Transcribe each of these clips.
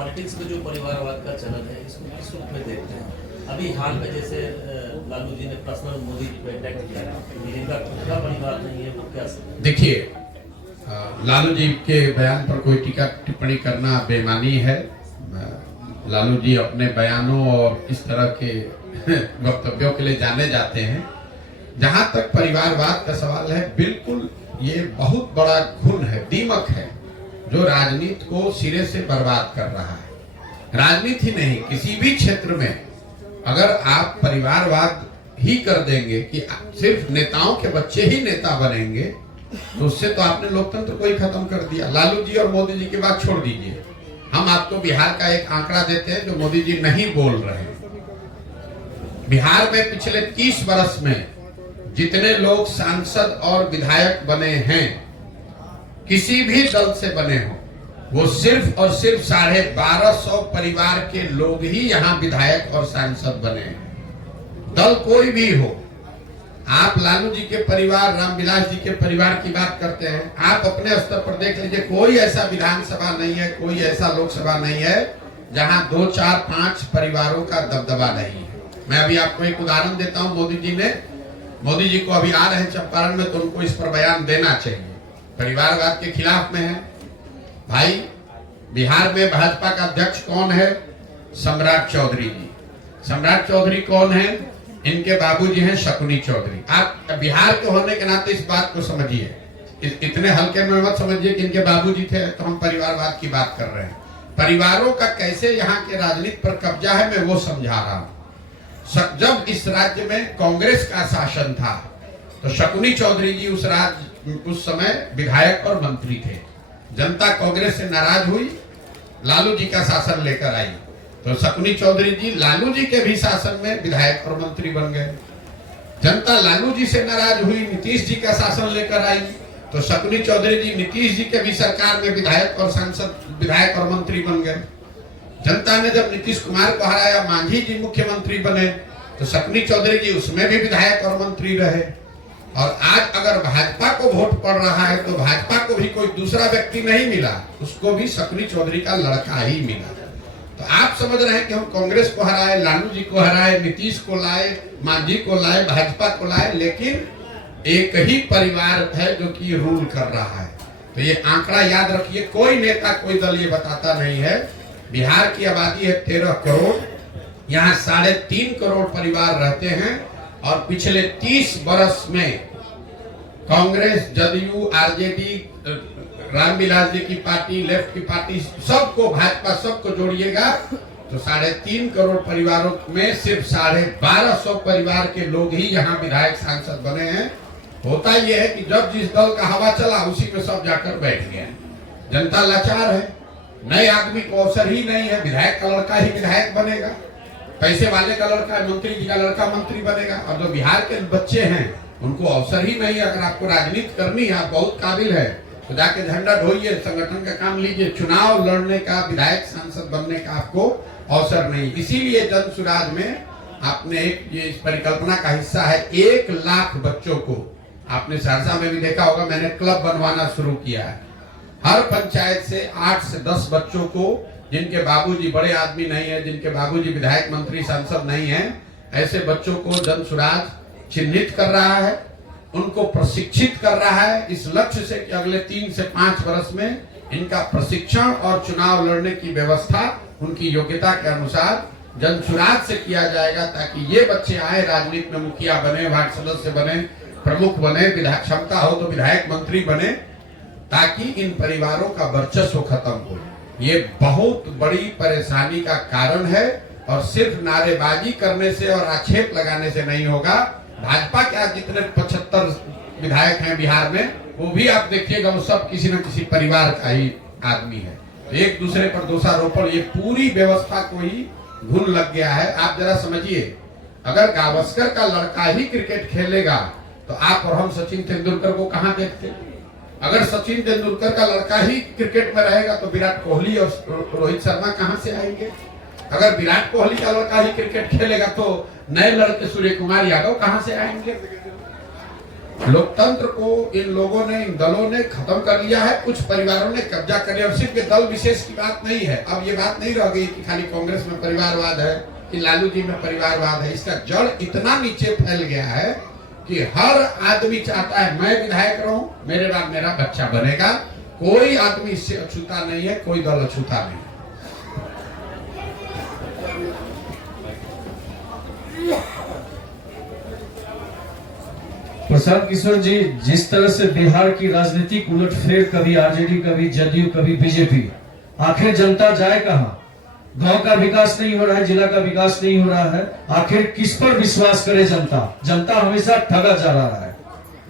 Politics में जो परिवारवाद का चलन है इसको किस रूप में देखते हैं? अभी हाल में जैसे लालू जी ने पर्सनल मोदी पे अटैक किया, इनका खुद का परिवार नहीं है, वो क्या देखिए, लालू जी के बयान पर कोई टीका टिप्पणी करना बेईमानी है। लालू जी अपने बयानों और इस तरह के वक्तव्यों के लिए जाने जाते हैं। जहां तक परिवारवाद का सवाल है, बिल्कुल ये बहुत बड़ा घुन है, दीमक है, जो राजनीति को सिरे से बर्बाद कर रहा है। राजनीति ही नहीं, किसी भी क्षेत्र में अगर आप परिवारवाद ही कर देंगे कि सिर्फ नेताओं के बच्चे ही नेता बनेंगे, तो उससे तो आपने लोकतंत्र को ही खत्म कर दिया। लालू जी और मोदी जी की बात छोड़ दीजिए, हम आपको बिहार का एक आंकड़ा देते हैं जो मोदी जी नहीं बोल रहे हैं। बिहार में पिछले 30 वर्ष में जितने लोग सांसद और विधायक बने हैं, किसी भी दल से बने हो, वो सिर्फ और सिर्फ 1250 परिवार के लोग ही यहाँ विधायक और सांसद बने हैं। दल कोई भी हो, आप लालू जी के परिवार, रामविलास जी के परिवार की बात करते हैं, आप अपने स्तर पर देख लीजिए, कोई ऐसा विधानसभा नहीं है, कोई ऐसा लोकसभा नहीं है जहां 2, 4, 5 परिवारों का दबदबा नहीं है। मैं अभी आपको एक उदाहरण देता हूं। मोदी जी को अभी आ रहे हैं चंपारण में, तो उनको इस पर बयान देना चाहिए। परिवारवाद के खिलाफ में है भाई। बिहार में भाजपा का अध्यक्ष कौन है? सम्राट चौधरी जी। सम्राट चौधरी कौन है? इनके बाबूजी हैं शकुनी चौधरी। आप बिहार के होने के नाते इस बात को समझिए, इतने हल्के में मत समझिए कि इनके बाबूजी थे तो हम परिवारवाद की बात कर रहे हैं। परिवारों का कैसे यहाँ के राजनीति पर कब्जा है, मैं वो समझा रहा हूँ। जब इस राज्य में कांग्रेस का शासन था तो शकुनी चौधरी जी उस समय विधायक और मंत्री थे। जनता कांग्रेस से नाराज हुई, लालू जी का शासन लेकर आई, तो शकुनी चौधरी जी लालू जी के भी शासन में विधायक और मंत्री बन गए। जनता लालू जी से नाराज हुई, नीतीश जी का शासन लेकर आई, तो शकुनी चौधरी जी नीतीश जी के भी सरकार में विधायक और सांसद, विधायक और मंत्री बन गए। जनता ने जब नीतीश कुमार को हराया, मांझी जी मुख्यमंत्री बने, तो शकुनी चौधरी जी उसमें भी विधायक और मंत्री रहे। और आज अगर भाजपा को वोट पड़ रहा है तो भाजपा को भी कोई दूसरा व्यक्ति नहीं मिला, उसको भी शकुनी चौधरी का लड़का ही मिला। तो आप समझ रहे हैं कि हम कांग्रेस को हराए, लालू जी को हराए, नीतीश को लाए, मांझी को लाए, भाजपा को लाए, लेकिन एक ही परिवार है जो कि रूल कर रहा है। तो ये आंकड़ा याद रखिए, कोई नेता, कोई दल ये बताता नहीं है। बिहार की आबादी है 13 करोड़, यहाँ 3.5 करोड़ परिवार रहते हैं, और पिछले 30 वर्ष में कांग्रेस, जदयू, आरजेडी, रामविलास जी की पार्टी, लेफ्ट की पार्टी, सबको, भाजपा, सबको जोड़िएगा तो 3.5 करोड़ परिवारों में सिर्फ 1250 परिवार के लोग ही यहाँ विधायक सांसद बने हैं। होता यह है कि जब जिस दल का हवा चला उसी में सब जाकर बैठ गए। जनता लाचार है, नए आदमी को अवसर ही नहीं है। विधायक का लड़का ही विधायक बनेगा, पैसे वाले का लड़का, मंत्री जी का लड़का मंत्री बनेगा, और जो बिहार के बच्चे हैं उनको अवसर ही नहीं है। अगर आपको राजनीति करनी है, आप बहुत काबिल है, तो जाके झंडा ढोइए, संगठन का काम लीजिए। चुनाव लड़ने का, विधायक सांसद बनने का आपको अवसर नहीं। इसीलिए जन सुराज में आपने ये इस परिकल्पना का हिस्सा है, 1 लाख बच्चों को, आपने सहरसा में भी देखा होगा, मैंने क्लब बनवाना शुरू किया है। हर पंचायत से 8 से 10 बच्चों को, जिनके बाबूजी बड़े आदमी नहीं है, जिनके बाबूजी विधायक, मंत्री, सांसद नहीं है, ऐसे बच्चों को जन सुराज चिन्हित कर रहा है, उनको प्रशिक्षित कर रहा है, इस लक्ष्य से कि अगले 3 से 5 वर्ष में इनका प्रशिक्षण और चुनाव लड़ने की व्यवस्था उनकी योग्यता के अनुसार जन सुराज से किया जाएगा, ताकि ये बच्चे आए, राजनीति में मुखिया बने, वार्ड सदस्य बने, प्रमुख बने, विधायक क्षमता हो तो विधायक, मंत्री बने, ताकि इन परिवारों का वर्चस्व खत्म हो। ये बहुत बड़ी परेशानी का कारण है, और सिर्फ नारेबाजी करने से और आक्षेप लगाने से नहीं होगा। भाजपा के आज जितने 75 विधायक हैं बिहार में, वो भी आप देखिएगा, वो सब किसी न किसी परिवार का ही आदमी है। तो एक दूसरे पर दोषारोपण, ये पूरी व्यवस्था को ही घुन लग गया है। आप जरा समझिए, अगर गावस्कर का लड़का ही क्रिकेट खेलेगा तो आप और हम सचिन तेंदुलकर को कहाँ देखते? अगर सचिन तेंदुलकर का लड़का ही क्रिकेट में रहेगा तो विराट कोहली और रोहित शर्मा कहां से आएंगे? अगर विराट कोहली का लड़का ही क्रिकेट खेलेगा तो नए लड़के सूर्य कुमार यादव कहां से आएंगे? लोकतंत्र को इन लोगों ने, इन दलों ने खत्म कर लिया है। कुछ परिवारों ने कब्जा कर लिया। और सिर्फ ये दल विशेष की बात नहीं है। अब ये बात नहीं रह गई कि खाली कांग्रेस में परिवारवाद है कि लालू जी में परिवारवाद है। इसका जड़ इतना नीचे फैल गया है कि हर आदमी चाहता है मैं विधायक रहूं, मेरे बाद मेरा बच्चा बनेगा। कोई आदमी इससे अछूता नहीं है, कोई दल अछूता नहीं है। प्रशांत किशोर जी, जिस तरह से बिहार की राजनीतिक उलटफेर, कभी आरजेडी, कभी जदयू, कभी बीजेपी, आखिर जनता जाए कहां? गांव का विकास नहीं हो रहा है, जिला का विकास नहीं हो रहा है, आखिर किस पर विश्वास करे जनता? जनता हमेशा ठगा जा रहा है।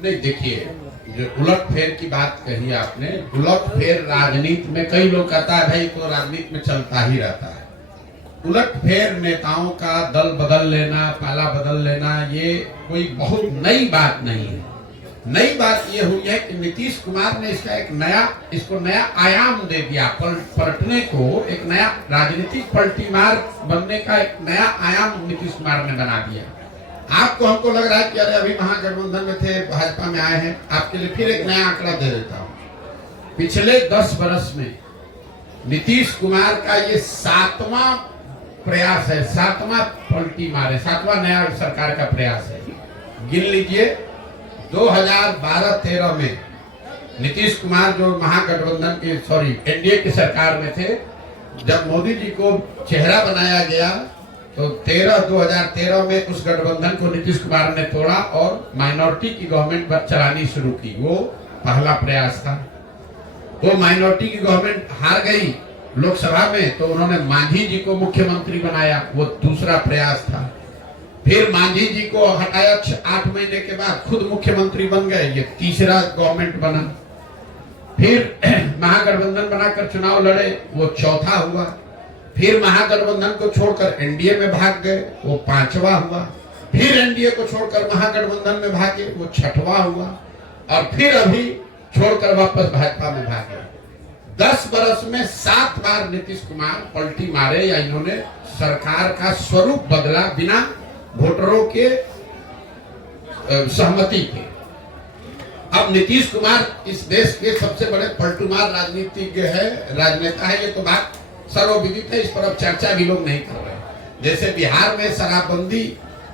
नहीं, देखिए, जो उलटफेर की बात कही आपने, उलटफेर राजनीति में कई लोग कहता है भाई तो राजनीति में चलता ही रहता है। उलटफेर नेताओं का दल बदल लेना, पाला बदल लेना, ये कोई बहुत नई बात नहीं है। नई बात ये हुई है कि नीतीश कुमार ने इसको नया आयाम दे दिया। पलटने को एक नया राजनीतिक पलटीमार बनने का एक नया आयाम नीतीश कुमार ने बना दिया। आपको हमको लग रहा है कि अरे अभी महागठबंधन में थे, भाजपा में आए हैं। आपके लिए फिर एक नया आंकड़ा दे देता हूं। पिछले 10 वर्ष में नीतीश कुमार का ये 7वां प्रयास है, 7वां पलटी मारे, 7वां नया सरकार का प्रयास है। गिन लीजिए, 2012-13 में नीतीश कुमार जो महागठबंधन की एनडीए की सरकार में थे, जब मोदी जी को चेहरा बनाया गया तो 2013 में उस गठबंधन को नीतीश कुमार ने तोड़ा और माइनॉरिटी की गवर्नमेंट चलानी शुरू की। वो पहला प्रयास था। वो माइनॉरिटी की गवर्नमेंट हार गई लोकसभा में, तो उन्होंने मांझी जी को मुख्यमंत्री बनाया। वो दूसरा प्रयास था। फिर मांझी जी को हटाया, 8 महीने के बाद खुद मुख्यमंत्री बन गए। ये तीसरा गवर्नमेंट बना। फिर महागठबंधन बनाकर चुनाव लड़े, वो चौथा हुआ। फिर महागठबंधन को छोड़कर एनडीए में भाग गए, वो 5वां हुआ। फिर एनडीए को छोड़कर महागठबंधन में भागे, वो 6वां हुआ। और फिर अभी छोड़कर वापस भाजपा में भागे। 10 वर्ष में 7 बार नीतीश कुमार पलटी मारे, या इन्होंने सरकार का स्वरूप बदला बिना वोटरों के सहमति के। अब नीतीश कुमार इस देश के सबसे बड़े पलटूमार राजनीतिज्ञ है, राजनेता है। ये तो बात सर्वविदित है, इस पर अब चर्चा भी लोग नहीं कर रहे। जैसे बिहार में शराबबंदी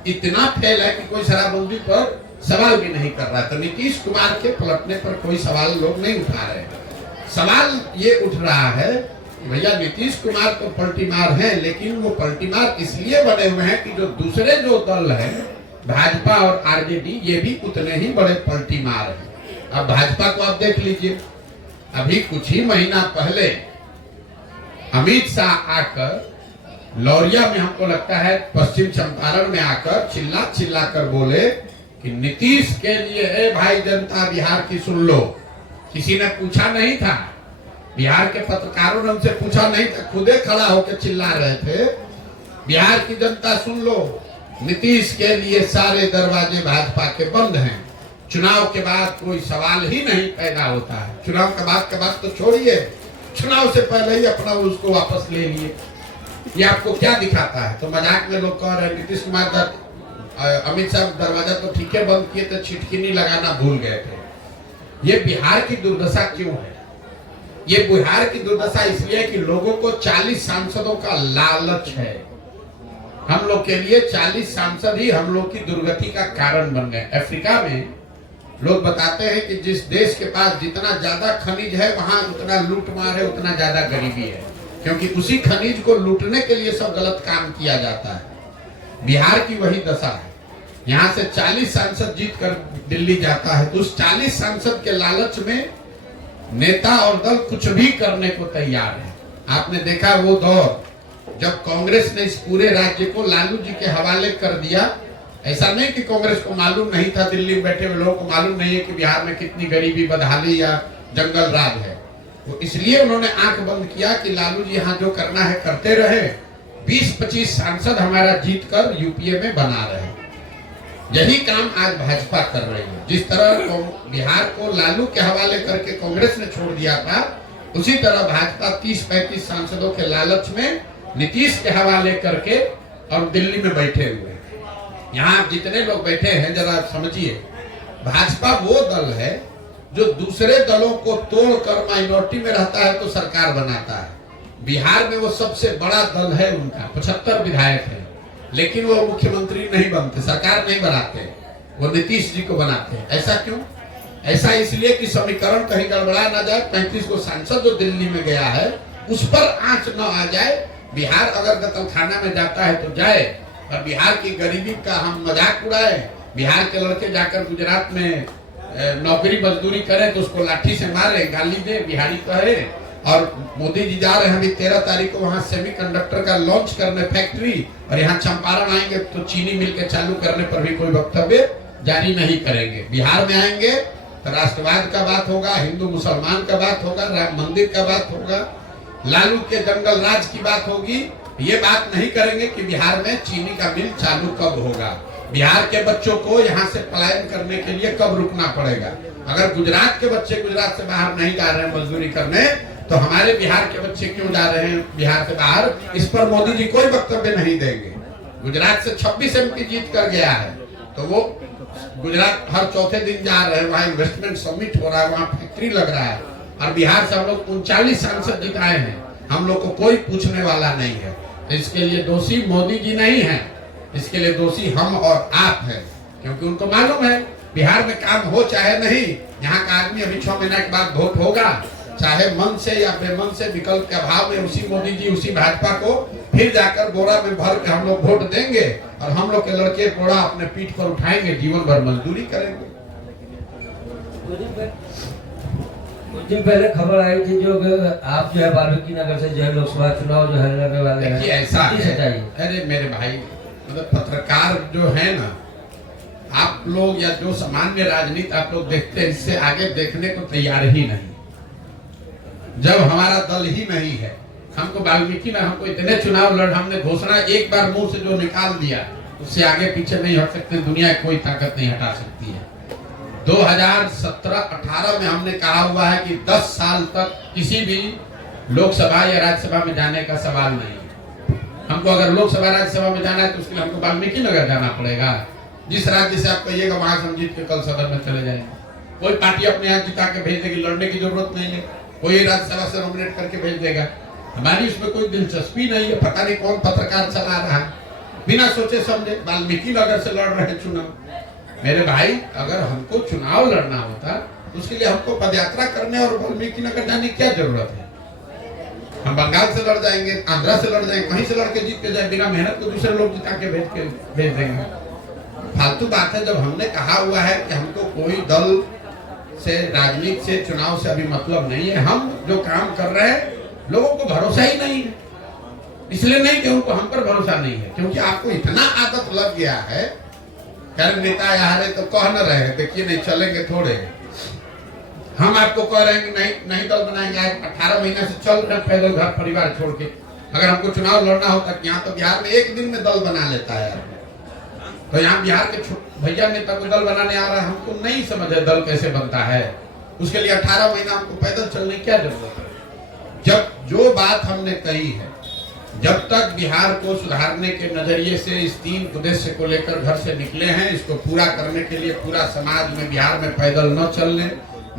इतना फेल है कि कोई शराबबंदी पर सवाल भी नहीं कर रहा, तो नीतीश कुमार के पलटने पर कोई सवाल लोग नहीं उठा रहे। सवाल ये उठ रहा है कि भैया नीतीश कुमार तो पलटीमार हैं, लेकिन वो पलटीमार इसलिए बने हुए हैं कि जो दूसरे जो दल है, भाजपा और आरजेडी, ये भी उतने ही बड़े पलटीमार हैं। अब भाजपा को आप देख लीजिए, अभी कुछ ही महीना पहले अमित शाह आकर लौरिया में, हमको लगता है पश्चिम चंपारण में आकर चिल्ला कर बोले कि नीतीश के लिए है भाई जनता बिहार की सुन लो। किसी ने पूछा नहीं था, बिहार के पत्रकारों ने उनसे पूछा नहीं था, खुदे खड़ा होकर चिल्ला रहे थे, बिहार की जनता सुन लो, नीतीश के लिए सारे दरवाजे भाजपा के बंद हैं। चुनाव के बाद कोई सवाल ही नहीं पैदा होता है। चुनाव के बाद तो छोड़िए, चुनाव से पहले ही अपना उसको वापस ले लिए। ये आपको क्या दिखाता है? तो मजाक में लोग कह रहे हैं नीतीश कुमार अमित शाह दरवाजा तो ठीक है बंद किए थे, छिटकिनी लगाना भूल गए थे। ये बिहार की दुर्दशा क्यों है? ये बिहार की दुर्दशा इसलिए कि लोगों को 40 सांसदों का लालच है। हम लोग के लिए 40 सांसद ही हम लोग की दुर्गति का कारण बन गए। अफ्रीका में लोग बताते हैं कि जिस देश के पास जितना ज्यादा खनिज है, वहां उतना लूटमार है, उतना ज्यादा गरीबी है, क्योंकि उसी खनिज को लूटने के लिए सब गलत काम किया जाता है। बिहार की वही दशा है। यहाँ से 40 सांसद जीत कर दिल्ली जाता है, तो उस 40 सांसद के लालच में नेता और दल कुछ भी करने को तैयार है। आपने देखा वो दौर जब कांग्रेस ने इस पूरे राज्य को लालू जी के हवाले कर दिया। ऐसा नहीं कि कांग्रेस को मालूम नहीं था, दिल्ली में बैठे हुए लोगों को मालूम नहीं है कि बिहार में कितनी गरीबी, बदहाली या जंगल राज है। तो इसलिए उन्होंने आंख बंद किया कि लालू जी यहाँ जो करना है करते रहे, 20-25 सांसद हमारा जीत कर यूपीए में बना रहे। यही काम आज भाजपा कर रही है। जिस तरह बिहार को लालू के हवाले करके कांग्रेस ने छोड़ दिया था, उसी तरह भाजपा 30-35 सांसदों के लालच में नीतीश के हवाले करके और दिल्ली में बैठे हुए। यहाँ जितने लोग बैठे हैं जरा समझिए, भाजपा वो दल है जो दूसरे दलों को तोड़कर माइनॉरिटी में रहता है तो सरकार बनाता है। बिहार में वो सबसे बड़ा दल है, उनका 75 विधायक है, लेकिन वो मुख्यमंत्री नहीं बनते, सरकार नहीं बनाते, वो नीतीश जी को बनाते हैं। ऐसा क्यों? ऐसा इसलिए कि समीकरण कहीं गड़बड़ा ना जाए। 35 को सांसद जो दिल्ली में गया है उस पर आंच न आ जाए। बिहार अगर कत्लखाना में जाता है तो जाए, और बिहार की गरीबी का हम मजाक उड़ाए। बिहार के लड़के जाकर गुजरात में नौकरी मजदूरी करें तो उसको लाठी से मारे, गाली दे, बिहारी कहे। और मोदी जी जा रहे हैं अभी 13 तारीख को वहां सेमीकंडक्टर का लॉन्च करने फैक्ट्री, और यहाँ चंपारण आएंगे तो चीनी मिल के चालू करने पर भी कोई वक्तव्य जारी नहीं करेंगे। बिहार में आएंगे तो राष्ट्रवाद का बात होगा, हिंदू मुसलमान का बात होगा, राम मंदिर का बात होगा, लालू के जंगल राज की बात होगी। ये बात नहीं करेंगे कि बिहार में चीनी का मिल चालू कब होगा, बिहार के बच्चों को यहाँ से पलायन करने के लिए कब रुकना पड़ेगा। अगर गुजरात के बच्चे गुजरात से बाहर नहीं जा रहे हैं मजदूरी करने, तो हमारे बिहार के बच्चे क्यों जा रहे हैं बिहार से बाहर, इस पर मोदी जी कोई वक्तव्य नहीं देंगे। गुजरात से 26 MP जीत कर गया है, तो वो गुजरात हर चौथे दिन जा रहे हैं, वहाँ इन्वेस्टमेंट समिट हो रहा है, वहाँ फैक्ट्री लग रहा है। और बिहार से हम लोग 39 सांसद जिताए हैं, हम लोग को कोई पूछने वाला नहीं है। इसके लिए दोषी मोदी जी नहीं है, इसके लिए दोषी हम और आप हैं, क्योंकि उनको मालूम है बिहार में काम हो चाहे नहीं, यहाँ का आदमी अभी 6 महीने के बाद वोट होगा, चाहे मन से या बेमन से, विकल्प के अभाव में उसी मोदी जी उसी भाजपा को फिर जाकर बोरा में भर के हम लोग वोट देंगे, और हम लोग के लड़के बोरा अपने पीठ पर उठाएंगे, जीवन भर मजदूरी करेंगे। कुछ दिन पहले खबर आई थी जो आप जो है वाल्मीकि नगर से जो है लोकसभा चुनाव जो है लड़ने वाले हैं, ऐसा है। अरे मेरे भाई, मतलब पत्रकार जो है ना, आप लोग या जो सामान्य राजनीति आप लोग देखते हैं, इससे आगे देखने को तैयार ही नहीं। जब हमारा दल ही नहीं है, हमको वाल्मीकि में हमको इतने चुनाव लड़, हमने घोषणा एक बार मुंह से जो निकाल दिया उससे आगे पीछे नहीं हट सकते, दुनिया कोई ताकत नहीं हटा सकती है। 2017-18 में हमने कहा हुआ है कि 10 साल तक किसी भी लोकसभा या राज्यसभा में जाने का सवाल नहीं है। हमको अगर लोकसभा राज्यसभा में जाना है तो उसके लिए हमको वाल्मीकि नगर जाना पड़ेगा। जिस राज्य से आप कहिएगा वहां से हम जीत के कल सदन में चले जाएंगे। कोई पार्टी अपने यहाँ जिता के भेज देगी, लड़ने की जरूरत नहीं है, कोई राज्यसभा से नॉमिनेट करके भेज देगा। हमारी उसमें कोई दिलचस्पी नहीं है। पता नहीं कौन पत्रकार चला रहा है, बिना सोचे समझे वाल्मीकि नगर से लड़ रहे चुनाव। मेरे भाई, अगर हमको चुनाव लड़ना होता तो उसके लिए हमको पदयात्रा करने और वाल्मीकि नगर जाने की क्या जरूरत है? हम बंगाल से लड़ जाएंगे, आंध्रा से लड़ जाएंगे, वहीं से लड़ के जीत के जाए, बिना मेहनत को दूसरे लोग जिता के भेज देंगे। फालतू बात है। जब हमने कहा हुआ है कि हमको कोई दल से, राजनीति से, चुनाव से अभी मतलब नहीं है, हम जो काम कर रहे हैं लोगों को भरोसा ही नहीं है। इसलिए नहीं कि उनको हम पर भरोसा नहीं है, क्योंकि आपको इतना आदत लग गया है। कर नेता यहाँ रहे तो कह न रहे, देखिए नहीं चलेंगे थोड़े। हम आपको कह रहे हैं कि नहीं दल बनाएंगे। 18 महीने से चल रहे पैदल घर परिवार छोड़ के। अगर हमको चुनाव लड़ना होता, यहाँ तो बिहार में एक दिन में दल बना लेता है। तो यहाँ बिहार के भैया नेता को दल बनाने आ रहा है, हमको नहीं समझ है दल कैसे बनता है। उसके लिए 18 महीना हमको पैदल चलने की क्या जरूरत है? जब जो बात हमने कही है, जब तक बिहार को सुधारने के नजरिए से इस 3 उद्देश्य को लेकर घर से निकले हैं, इसको पूरा करने के लिए पूरा समाज में बिहार में पैदल न चलने,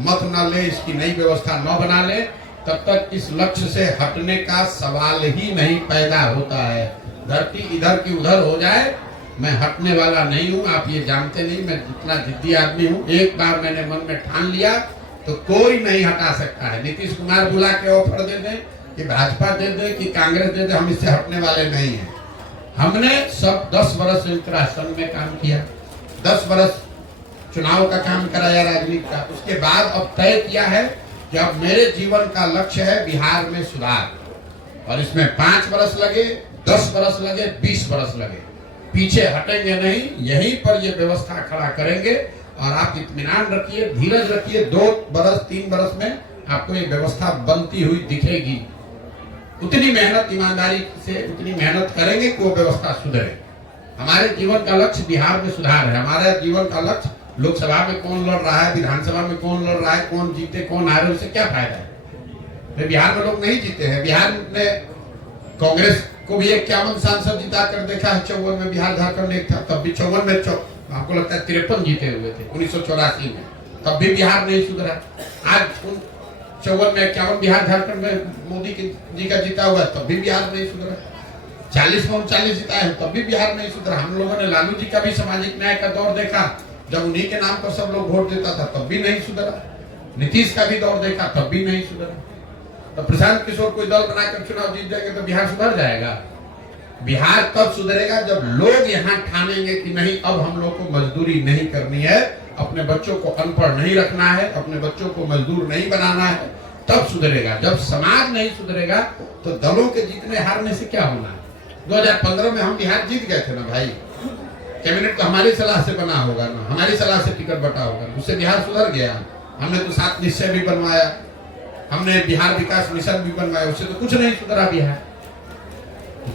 मत न ले, इसकी नई व्यवस्था न बना ले, तब तक इस लक्ष्य से हटने का सवाल ही नहीं पैदा होता है। धरती इधर की उधर हो जाए, मैं हटने वाला नहीं हूँ। आप ये जानते नहीं मैं जितना जिद्दी आदमी हूँ। एक बार मैंने मन में ठान लिया तो कोई नहीं हटा सकता है। नीतीश कुमार बुला के ऑफर दे दे कि भाजपा दे दे कि कांग्रेस दे दे, हम इससे हटने वाले नहीं हैं। हमने सब 10 वर्ष संयुक्त राष्ट्र संघ में काम किया, 10 वर्ष चुनाव का काम कराया राजनीति का। उसके बाद अब तय किया है कि अब मेरे जीवन का लक्ष्य है बिहार में सुधार, और इसमें 5 वर्ष लगे, 10 वर्ष लगे, 20 वर्ष लगे, पीछे हटेंगे नहीं। यहीं पर ये व्यवस्था खड़ा करेंगे। और आप इत्मीनान रखिए, धीरज रखिए, 2 वर्ष 3 वर्ष में आपको ये व्यवस्था बनती हुई दिखेगी। उतनी मेहनत ईमानदारी से उतनी मेहनत करेंगे कि वो व्यवस्था सुधरे। हमारे जीवन का लक्ष्य बिहार में सुधार है। हमारा जीवन का लक्ष्य लोकसभा में कौन लड़ रहा है, विधानसभा में कौन लड़ रहा है, कौन जीते कौन हारे, उससे क्या फायदा है? बिहार में लोग नहीं जीते हैं। बिहार ने कांग्रेस को भी 51 सांसद जिता कर देखा है। 54 में बिहार झारखंड एक था, तब भी 54 में हमको लगता है 53 जीते हुए थे 1984 में, तब भी बिहार नहीं सुधरा। आज 54 में 51 बिहार झारखंड में मोदी जी का जीता हुआ है, तब भी बिहार नहीं सुधरा। 40 में 39 जीता है, तब भी बिहार नहीं सुधरा। हम लोगों ने लालू जी का भी सामाजिक न्याय का दौर देखा, जब उन्हीं के नाम पर सब लोग वोट देता था, तब भी नहीं सुधरा। नीतीश का भी दौर देखा, तब भी नहीं सुधरा। तो प्रशांत किशोर कोई दल बनाकर चुनाव जीत जाएंगे तो बिहार सुधर जाएगा? बिहार तब सुधरेगा जब लोग यहाँ ठानेंगे कि नहीं, अब हम लोग को मजदूरी नहीं करनी है, अपने बच्चों को अनपढ़ नहीं रखना है, अपने बच्चों को मजदूर नहीं बनाना है, तब सुधरेगा। जब समाज नहीं सुधरेगा तो दलों के जीतने हारने से क्या होना है? 2015 में हम बिहार जीत गए थे ना भाई, कैबिनेट तो हमारी सलाह से बना होगा ना, हमारी सलाह से टिकट बटा होगा, उससे बिहार सुधर गया। हमने तो 7 निश्चय भी बनवाया, हमने बिहार विकास मिशन भी बनवाया, उससे तो कुछ नहीं सुधरा बिहार।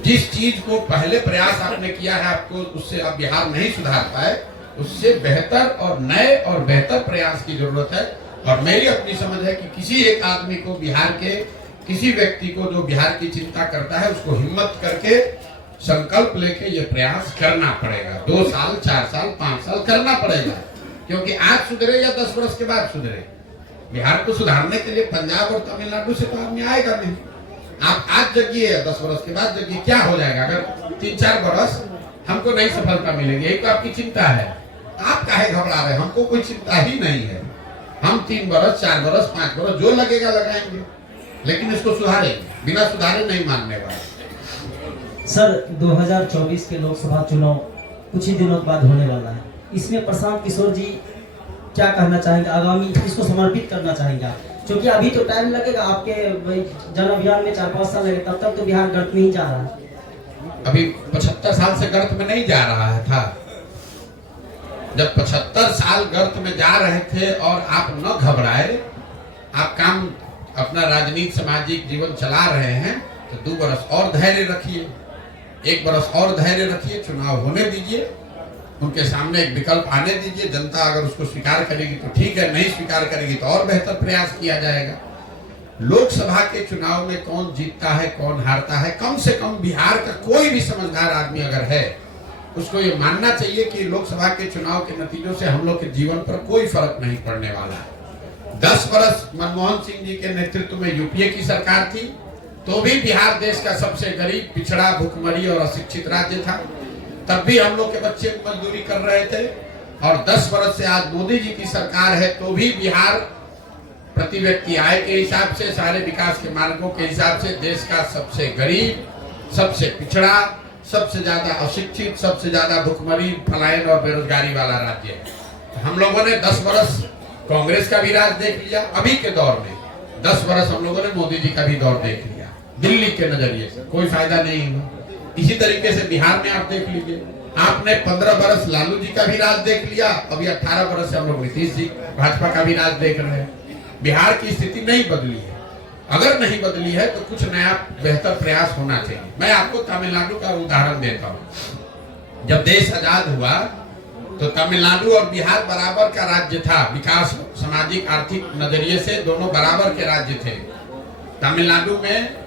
जिस चीज को पहले प्रयास आपने किया है, आपको उससे आप बिहार नहीं सुधार पाए, उससे बेहतर और नए और बेहतर प्रयास की जरूरत है। और मेरी अपनी समझ है कि किसी एक आदमी को, बिहार के किसी व्यक्ति को जो बिहार की चिंता करता है, उसको हिम्मत करके संकल्प लेके ये प्रयास करना पड़ेगा। 2 साल 4 साल 5 साल करना पड़ेगा, क्योंकि आज सुधरे या 10 वर्ष के बाद सुधरे, बिहार को सुधारने के लिए पंजाब और तमिलनाडु से तो आदमी आएगा नहीं। आप आज जगिए या 10 वर्ष के बाद जगिए, क्या हो जाएगा? अगर 3-4 वर्ष हमको नई सफलता मिलेगी, एक तो आपकी चिंता है, आप काहे घबरा रहे हैं? हमको कोई चिंता ही नहीं है। हम 3 वर्ष 4 वर्ष 5 वर्ष जो लगेगा लगाएंगे, लेकिन इसको सुधारेंगे, बिना सुधारे नहीं मानने वाले। सर 2024 के लोकसभा चुनाव कुछ ही दिनों बाद होने वाला है, इसमें प्रशांत किशोर जी क्या कहना चाहेंगे? आगामी इसको समर्पित करना चाहेंगे आप? क्योंकि अभी तो टाइम लगेगा, आपके जन अभियान में 4-5 साल लगे, तब तक तो बिहार गर्त में ही जा रहा है। अभी 75 साल से गर्त में नहीं जा रहा है था। जब 75 साल गर्त में जा रहे थे और आप न घबराए, आप काम अपना राजनीति सामाजिक जीवन चला रहे हैं, तो 2 वर्ष और धैर्य रखिए, 1 वर्ष और धैर्य रखिए, चुनाव होने दीजिए, उनके सामने एक विकल्प आने दीजिए। जनता अगर उसको स्वीकार करेगी तो ठीक है, नहीं स्वीकार करेगी तो और बेहतर प्रयास किया जाएगा। लोकसभा के चुनाव में कौन जीतता है कौन हारता है, कम से कम बिहार का कोई भी समझदार आदमी अगर है, उसको ये मानना चाहिए कि लोकसभा के चुनाव के नतीजों से हम लोग के जीवन पर कोई फर्क नहीं पड़ने वाला है। 10 वर्ष मनमोहन सिंह जी के नेतृत्व में यूपीए की सरकार थी, तो भी बिहार देश का सबसे गरीब, पिछड़ा, भुखमरी और अशिक्षित राज्य था। तब भी हम लोग के बच्चे मजदूरी कर रहे थे। और 10 वर्ष से आज मोदी जी की सरकार है, तो भी बिहार प्रति व्यक्ति आय के हिसाब से, सारे विकास के मार्गों के हिसाब से देश का सबसे गरीब, सबसे पिछड़ा, सबसे ज्यादा अशिक्षित, सबसे ज्यादा भुखमरी, पलायन और बेरोजगारी वाला राज्य है। हम लोगों ने 10 वर्ष कांग्रेस का भी राज देख लिया, अभी के दौर में 10 वर्ष हम लोगों ने मोदी जी का भी दौर देख लिया। दिल्ली के नजरिए से कोई फायदा नहीं हुआ। इसी तरीके से बिहार में आप देख लीजिए, आपने 15 वर्ष लालू जी का भी राज देख लिया, अभी 18 वर्ष से हम लोग नीतीश जी भाजपा का भी राज देख रहे हैं। बिहार की स्थिति नहीं बदली है। अगर नहीं बदली है तो कुछ नया बेहतर प्रयास होना चाहिए। मैं आपको तमिलनाडु का उदाहरण देता हूँ। जब देश आजाद हुआ तो तमिलनाडु और बिहार बराबर का राज्य था, विकास, सामाजिक, आर्थिक नजरिए से दोनों बराबर के राज्य थे। तमिलनाडु में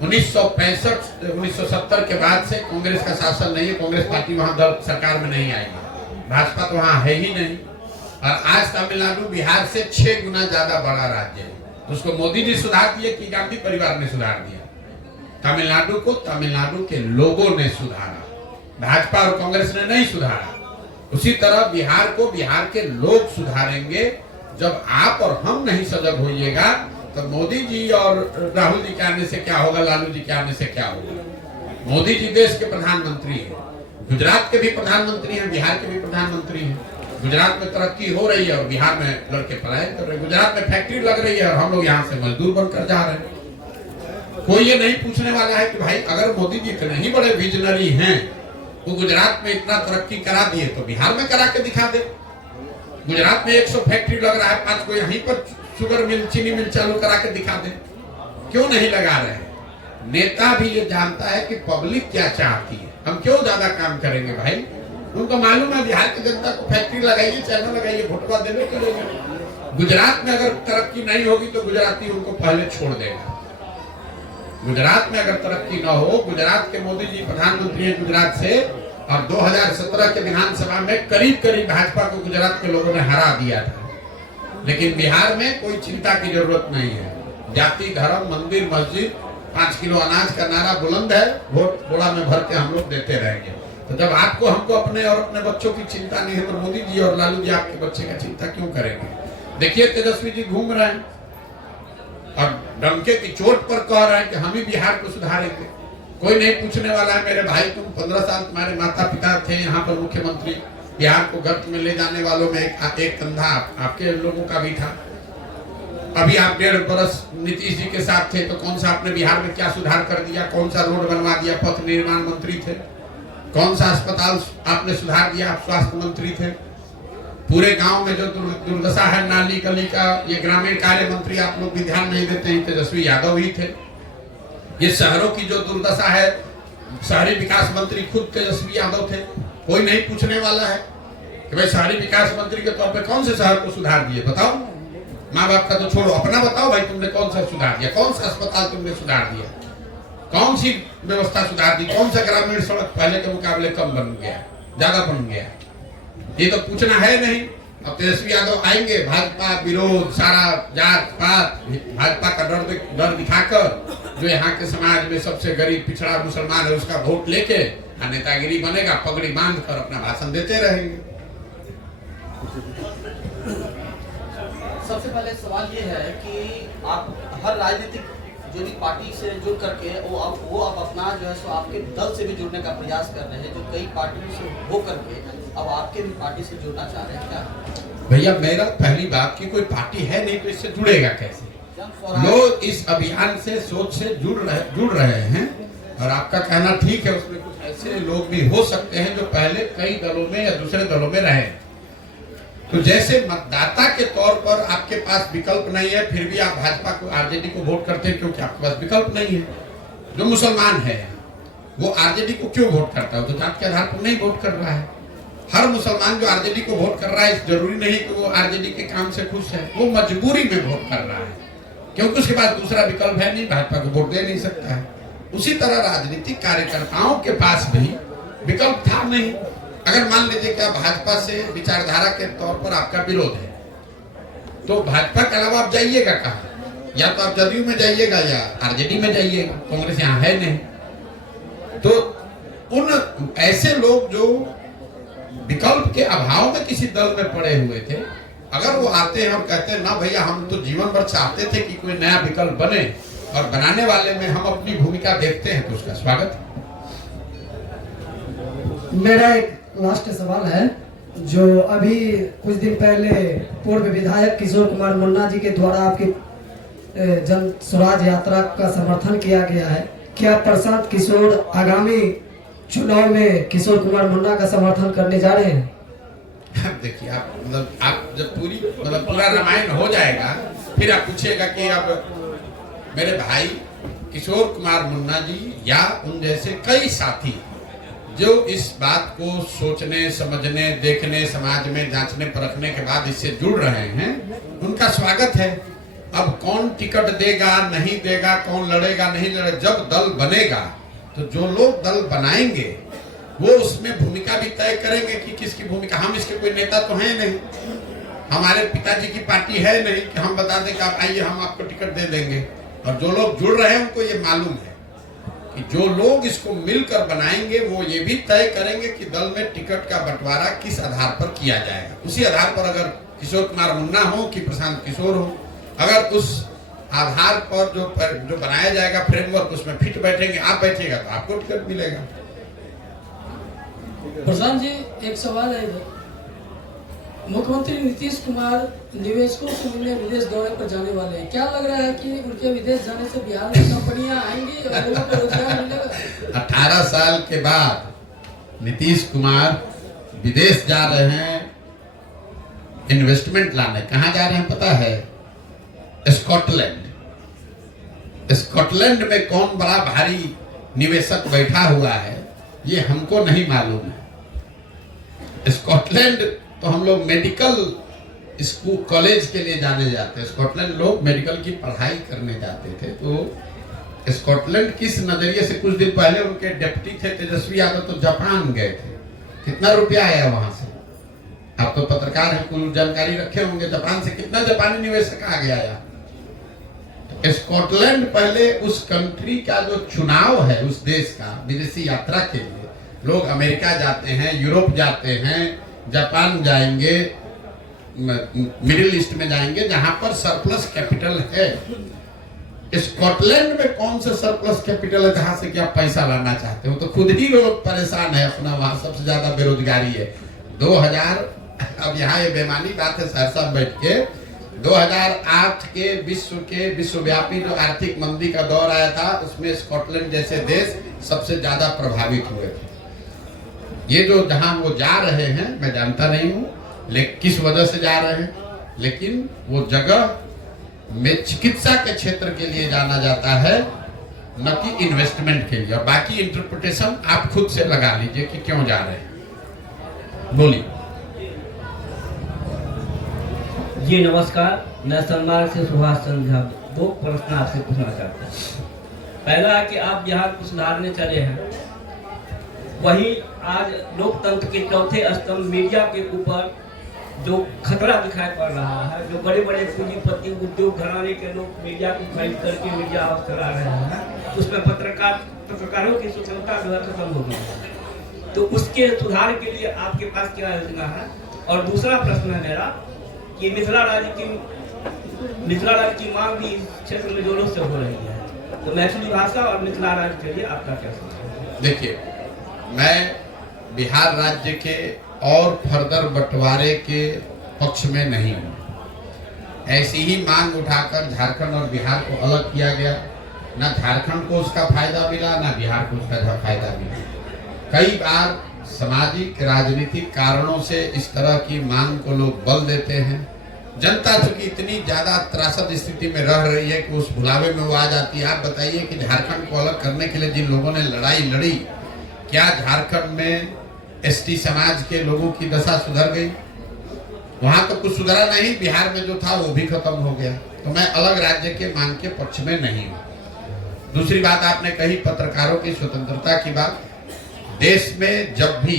1970 के बाद से कांग्रेस का शासन नहीं है, कांग्रेस पार्टी वहां सरकार में नहीं आएगी, भाजपा तो वहां है ही नहीं। और आज तमिलनाडु बिहार से 6 गुना ज्यादा बड़ा राज्य है। तो उसको मोदी जी सुधार दिए कि गांधी परिवार ने सुधार दिया? तमिलनाडु को तमिलनाडु के लोगों ने सुधारा, भाजपा और कांग्रेस ने नहीं सुधारा। उसी तरह बिहार को बिहार के लोग सुधारेंगे। जब आप और हम नहीं सजग होइएगा तो मोदी जी और राहुल जी के आने से क्या होगा, लालू जी के आने से क्या होगा? मोदी जी देश के प्रधानमंत्री हैं, गुजरात के भी प्रधानमंत्री हैं, बिहार के भी प्रधानमंत्री हैं। गुजरात में तरक्की हो रही है और बिहार में लड़के पलायन कर रहे हैं। गुजरात में फैक्ट्री लग रही है और हम लोग यहाँ से मजदूर बनकर जा रहे हैं। कोई ये नहीं पूछने वाला है कि भाई अगर मोदी जी इतने ही बड़े विजनरी हैं, वो गुजरात में इतना तरक्की करा दिए तो बिहार में करा के दिखा दे। गुजरात में 100 फैक्ट्री लग रहा है, 5 को यहीं पर शुगर मिल, चीनी मिल चालू करा के दिखा दे। क्यों नहीं लगा रहे? नेता भी ये जानता है कि पब्लिक क्या चाहती है, हम क्यों ज्यादा काम करेंगे भाई। उनको मालूम है बिहार की जनता को फैक्ट्री लगाइए, चाइना लगाइए, भोटवा देने के लिए। गुजरात में अगर तरक्की नहीं होगी तो गुजराती उनको पहले छोड़ देगा। गुजरात में अगर तरक्की न हो, गुजरात के मोदी जी प्रधानमंत्री हैं गुजरात से, और 2017 के विधानसभा में करीब करीब भाजपा को गुजरात के लोगों ने हरा दिया था। लेकिन बिहार में कोई चिंता की जरूरत नहीं है। जाति, धर्म, मंदिर, मस्जिद, 5 किलो अनाज का नारा बुलंद है, वोट बोड़ा में भर के हम लोग देते रहेंगे। तो जब आपको हमको अपने और अपने बच्चों की चिंता नहीं है तो मोदी जी और लालू जी आपके बच्चे का चिंता क्यों करेंगे? देखिए तेजस्वी जी घूम रहे हैं और डंके की चोट पर कह रहे हैं कि हम ही बिहार को सुधारेंगे। कोई नहीं पूछने वाला है मेरे भाई, तुम 15 साल तुम्हारे माता पिता थे यहाँ पर मुख्यमंत्री, बिहार को गर्त में ले जाने वालों में एक कंधा आपके लोगों का भी था। अभी आप 1.5 बरस नीतीश जी के साथ थे तो कौन सा आपने बिहार में क्या सुधार कर दिया? कौन सा रोड बनवा दिया? पथ निर्माण मंत्री थे। कौन सा अस्पताल आपने सुधार दिया? आप स्वास्थ्य मंत्री थे। पूरे गांव में जो दुर्दशा है नाली गली का, ये ग्रामीण कार्य मंत्री आप लोग भी ध्यान नहीं देते हैं, तेजस्वी यादव ही थे। ये शहरों की जो दुर्दशा है, शहरी विकास मंत्री खुद तेजस्वी यादव थे। कोई नहीं पूछने वाला है कि भाई शहरी विकास मंत्री के तौर पे कौन से शहर को सुधार दिए? बताओ, माँ बाप का तो छोड़ो, अपना बताओ भाई, तुमने कौन सा सुधार दिया? कौन सा अस्पताल तुमने सुधार दिया? कौन सी व्यवस्था सुधार दी? कौन सा ग्रामीण सड़क पहले के मुकाबले कम बन गया, ज्यादा बन गया? ये तो पूछना है नहीं। अब तेजस्वी यादव आएंगे, भाजपा विरोध, सारा जात पात, भाजपा का डर दिखाकर जो यहाँ के समाज में सबसे गरीब पिछड़ा मुसलमान है उसका वोट लेके नेतागिरी बनेगा, पगड़ी बांध कर अपना भाषण देते रहेंगे। सबसे पहले सवाल ये है कि आप हर राजनीतिक जो भी पार्टी से जुड़ करके वो आप अपना जो है सो आपके दल से भी जुड़ने का प्रयास कर रहे हैं, जो कई पार्टियों से हो करके अब आपके भी पार्टी से जुड़ना चाह रहे हैं क्या? भैया मेरा पहली बात की कोई पार्टी है नहीं तो इससे जुड़ेगा कैसे? लोग इस अभियान से सोच से जुड़ रहे हैं और आपका कहना ठीक है, उसमें कुछ ऐसे लोग भी हो सकते हैं जो पहले कई दलों में या दूसरे दलों में रहे। तो जैसे मतदाता के तौर पर आपके पास विकल्प नहीं है, फिर भी आप भाजपा को, आरजेडी को वोट करते हैं क्योंकि आपके पास विकल्प नहीं है। जो मुसलमान है वो आरजेडी को क्यों वोट करता है? तो जात के आधार पर नहीं वोट कर रहा है। हर मुसलमान जो आरजेडी को वोट कर रहा है, जरूरी नहीं कि वो आरजेडी के काम से खुश है, वो मजबूरी में वोट कर रहा है क्योंकि उसके पास दूसरा विकल्प है नहीं, भाजपा को वोट दे नहीं सकता है। उसी तरह राजनीतिक कार्यकर्ताओं के पास भी विकल्प था नहीं। अगर मान लीजिए कि भाजपा से विचारधारा के तौर पर आपका विरोध है तो भाजपा के अलावा आप जाइएगा कहाँ? या तो आप जदयू में जाइएगा या आरजेडी में जाइएगा, कांग्रेस यहाँ है नहीं। तो उन ऐसे लोग जो विकल्प के अभाव में किसी दल में पड़े हुए थे, अगर वो आते हैं और कहते हैं ना भैया हम तो जीवन भर चाहते थे कि कोई नया विकल्प बने और बनाने वाले में हम अपनी भूमिका देखते हैं, तो उसका स्वागत है। मेरा एक लास्ट सवाल है, जो अभी कुछ दिन पहले पूर्व विधायक किशोर कुमार मुन्ना जी के द्वारा आपकी जन स्वराज यात्रा का समर्थन किया गया है, क्या प्रशांत किशोर आगामी चुनाव में किशोर कुमार मुन्ना का समर्थन करने जा रहे हैं? देखिए आप जब पूरा रामायण हो जाएगा फिर आप पूछिएगा कि अब मेरे भाई किशोर कुमार मुन्ना जी या उन जैसे कई साथी जो इस बात को सोचने, समझने, देखने, समाज में जांचने परखने के बाद इससे जुड़ रहे हैं, उनका स्वागत है। अब कौन टिकट देगा नहीं देगा, कौन लड़ेगा नहीं लड़ेगा, जब दल बनेगा तो जो लोग दल बनाएंगे वो उसमें भूमिका भी तय करेंगे कि किसकी भूमिका। हम इसके कोई नेता तो हैं नहीं, हमारे पिताजी की पार्टी है नहीं कि हम बता दें कि आप आइए हम आपको टिकट दे देंगे। और जो लोग जुड़ रहे हैं उनको ये मालूम है कि जो लोग इसको मिलकर बनाएंगे वो ये भी तय करेंगे कि दल में टिकट का बंटवारा किस आधार पर किया जाएगा। उसी आधार पर अगर किशोर कुमार मुन्ना हो कि प्रशांत किशोर हो, अगर उस आधार पर जो बनाया जाएगा फ्रेमवर्क उसमें फिट बैठेंगे, आप बैठिएगा तो आपको टिकट मिलेगा। प्रशांत जी एक सवाल है इधर, मुख्यमंत्री नीतीश कुमार निवेशकों से मिलने विदेश दौरे पर जाने वाले हैं, क्या लग रहा है कि उनके विदेश जाने से बिहार में कंपनियां आएंगी और लोगों को रोजगार मिलेगा? 18 साल के बाद नीतीश कुमार विदेश जा रहे हैं इन्वेस्टमेंट लाने। कहाँ जा रहे हैं पता है? स्कॉटलैंड। स्कॉटलैंड में कौन बड़ा भारी निवेशक बैठा हुआ है ये हमको नहीं मालूम है। स्कॉटलैंड तो हम लोग मेडिकल स्कूल कॉलेज के लिए जाने जाते हैं, स्कॉटलैंड लोग मेडिकल की पढ़ाई करने जाते थे। तो स्कॉटलैंड किस नजरिए से, कुछ दिन पहले उनके डिप्टी थे तेजस्वी यादव तो जापान गए थे, कितना रुपया आया वहां से? आप तो पत्रकार हैं, कुल जानकारी रखे होंगे। जापान से कितना जापानी निवेशक आ गया यहाँ? तो स्कॉटलैंड पहले उस कंट्री का जो चुनाव है उस देश का विदेशी यात्रा के लिए, लोग अमेरिका जाते हैं, यूरोप जाते हैं, जापान जाएंगे, मिडिल ईस्ट में जाएंगे जहां पर सरप्लस कैपिटल है। स्कॉटलैंड में कौन सा सरप्लस कैपिटल है जहां से कि आप पैसा लाना चाहते हो? तो खुद ही लोग परेशान है अपना, वहां सबसे ज्यादा बेरोजगारी है। 2000 अब यहाँ ये बेमानी बात है, सहरसा में बैठ के 2008 के विश्वव्यापी जो आर्थिक मंदी का दौर आया था उसमें स्कॉटलैंड जैसे देश सबसे ज्यादा प्रभावित हुए थे। ये जो जहां वो जा रहे हैं मैं जानता नहीं हूँ लेकिन किस वजह से जा रहे हैं, लेकिन वो जगह में चिकित्सा के क्षेत्र के लिए जाना जाता है, न कि इन्वेस्टमेंट के लिए। और बाकी इंटरप्रिटेशन आप खुद से लगा लीजिए कि क्यों जा रहे हैं। बोलिए जी नमस्कार, मैं सम्मान से सुभाष चंद्र झा। 2 प्रश्न आपसे पूछना चाहता हूँ। पहला है कि आप बिहार को सुधारने चले हैं, वही आज लोकतंत्र के चौथे स्तंभ मीडिया के ऊपर जो खतरा दिखाई पड़ रहा है, जो बड़े बड़े पूंजीपति उद्योग घराने के लोग मीडिया को खरीद करके मीडिया हाउस चला रहे हैं, उसमें पत्रकारों की स्वतंत्रता जो है खत्म हो गई है। तो उसके सुधार के लिए आपके पास क्या योजना है? और दूसरा प्रश्न है मेरा कि मिथिला राज्य की मांग भी इस क्षेत्र में जोरों से हो रही है, तो मैथिली भाषा और मिथिला राज्य के लिए आपका क्या सोच है? देखिए, मैं बिहार राज्य के और फर्दर बंटवारे के पक्ष में नहीं हूँ। ऐसी ही मांग उठाकर झारखंड और बिहार को अलग किया गया, ना झारखंड को उसका फायदा मिला ना बिहार को उसका फायदा मिला। कई बार सामाजिक राजनीतिक कारणों से इस तरह की मांग को लोग बल देते हैं। जनता चूंकि इतनी ज्यादा त्रासद स्थिति में रह रही है कि उस भुलावे में वो आ जाती है। आप बताइए कि झारखंड को अलग करने के लिए जिन लोगों ने लड़ाई लड़ी, क्या झारखंड में एसटी समाज के लोगों की दशा सुधर गई? वहां तो कुछ सुधरा नहीं, बिहार में जो था वो भी खत्म हो गया। तो मैं अलग राज्य के मांग के पक्ष में नहीं हूँ। दूसरी बात आपने कही पत्रकारों की स्वतंत्रता की बात। देश में जब भी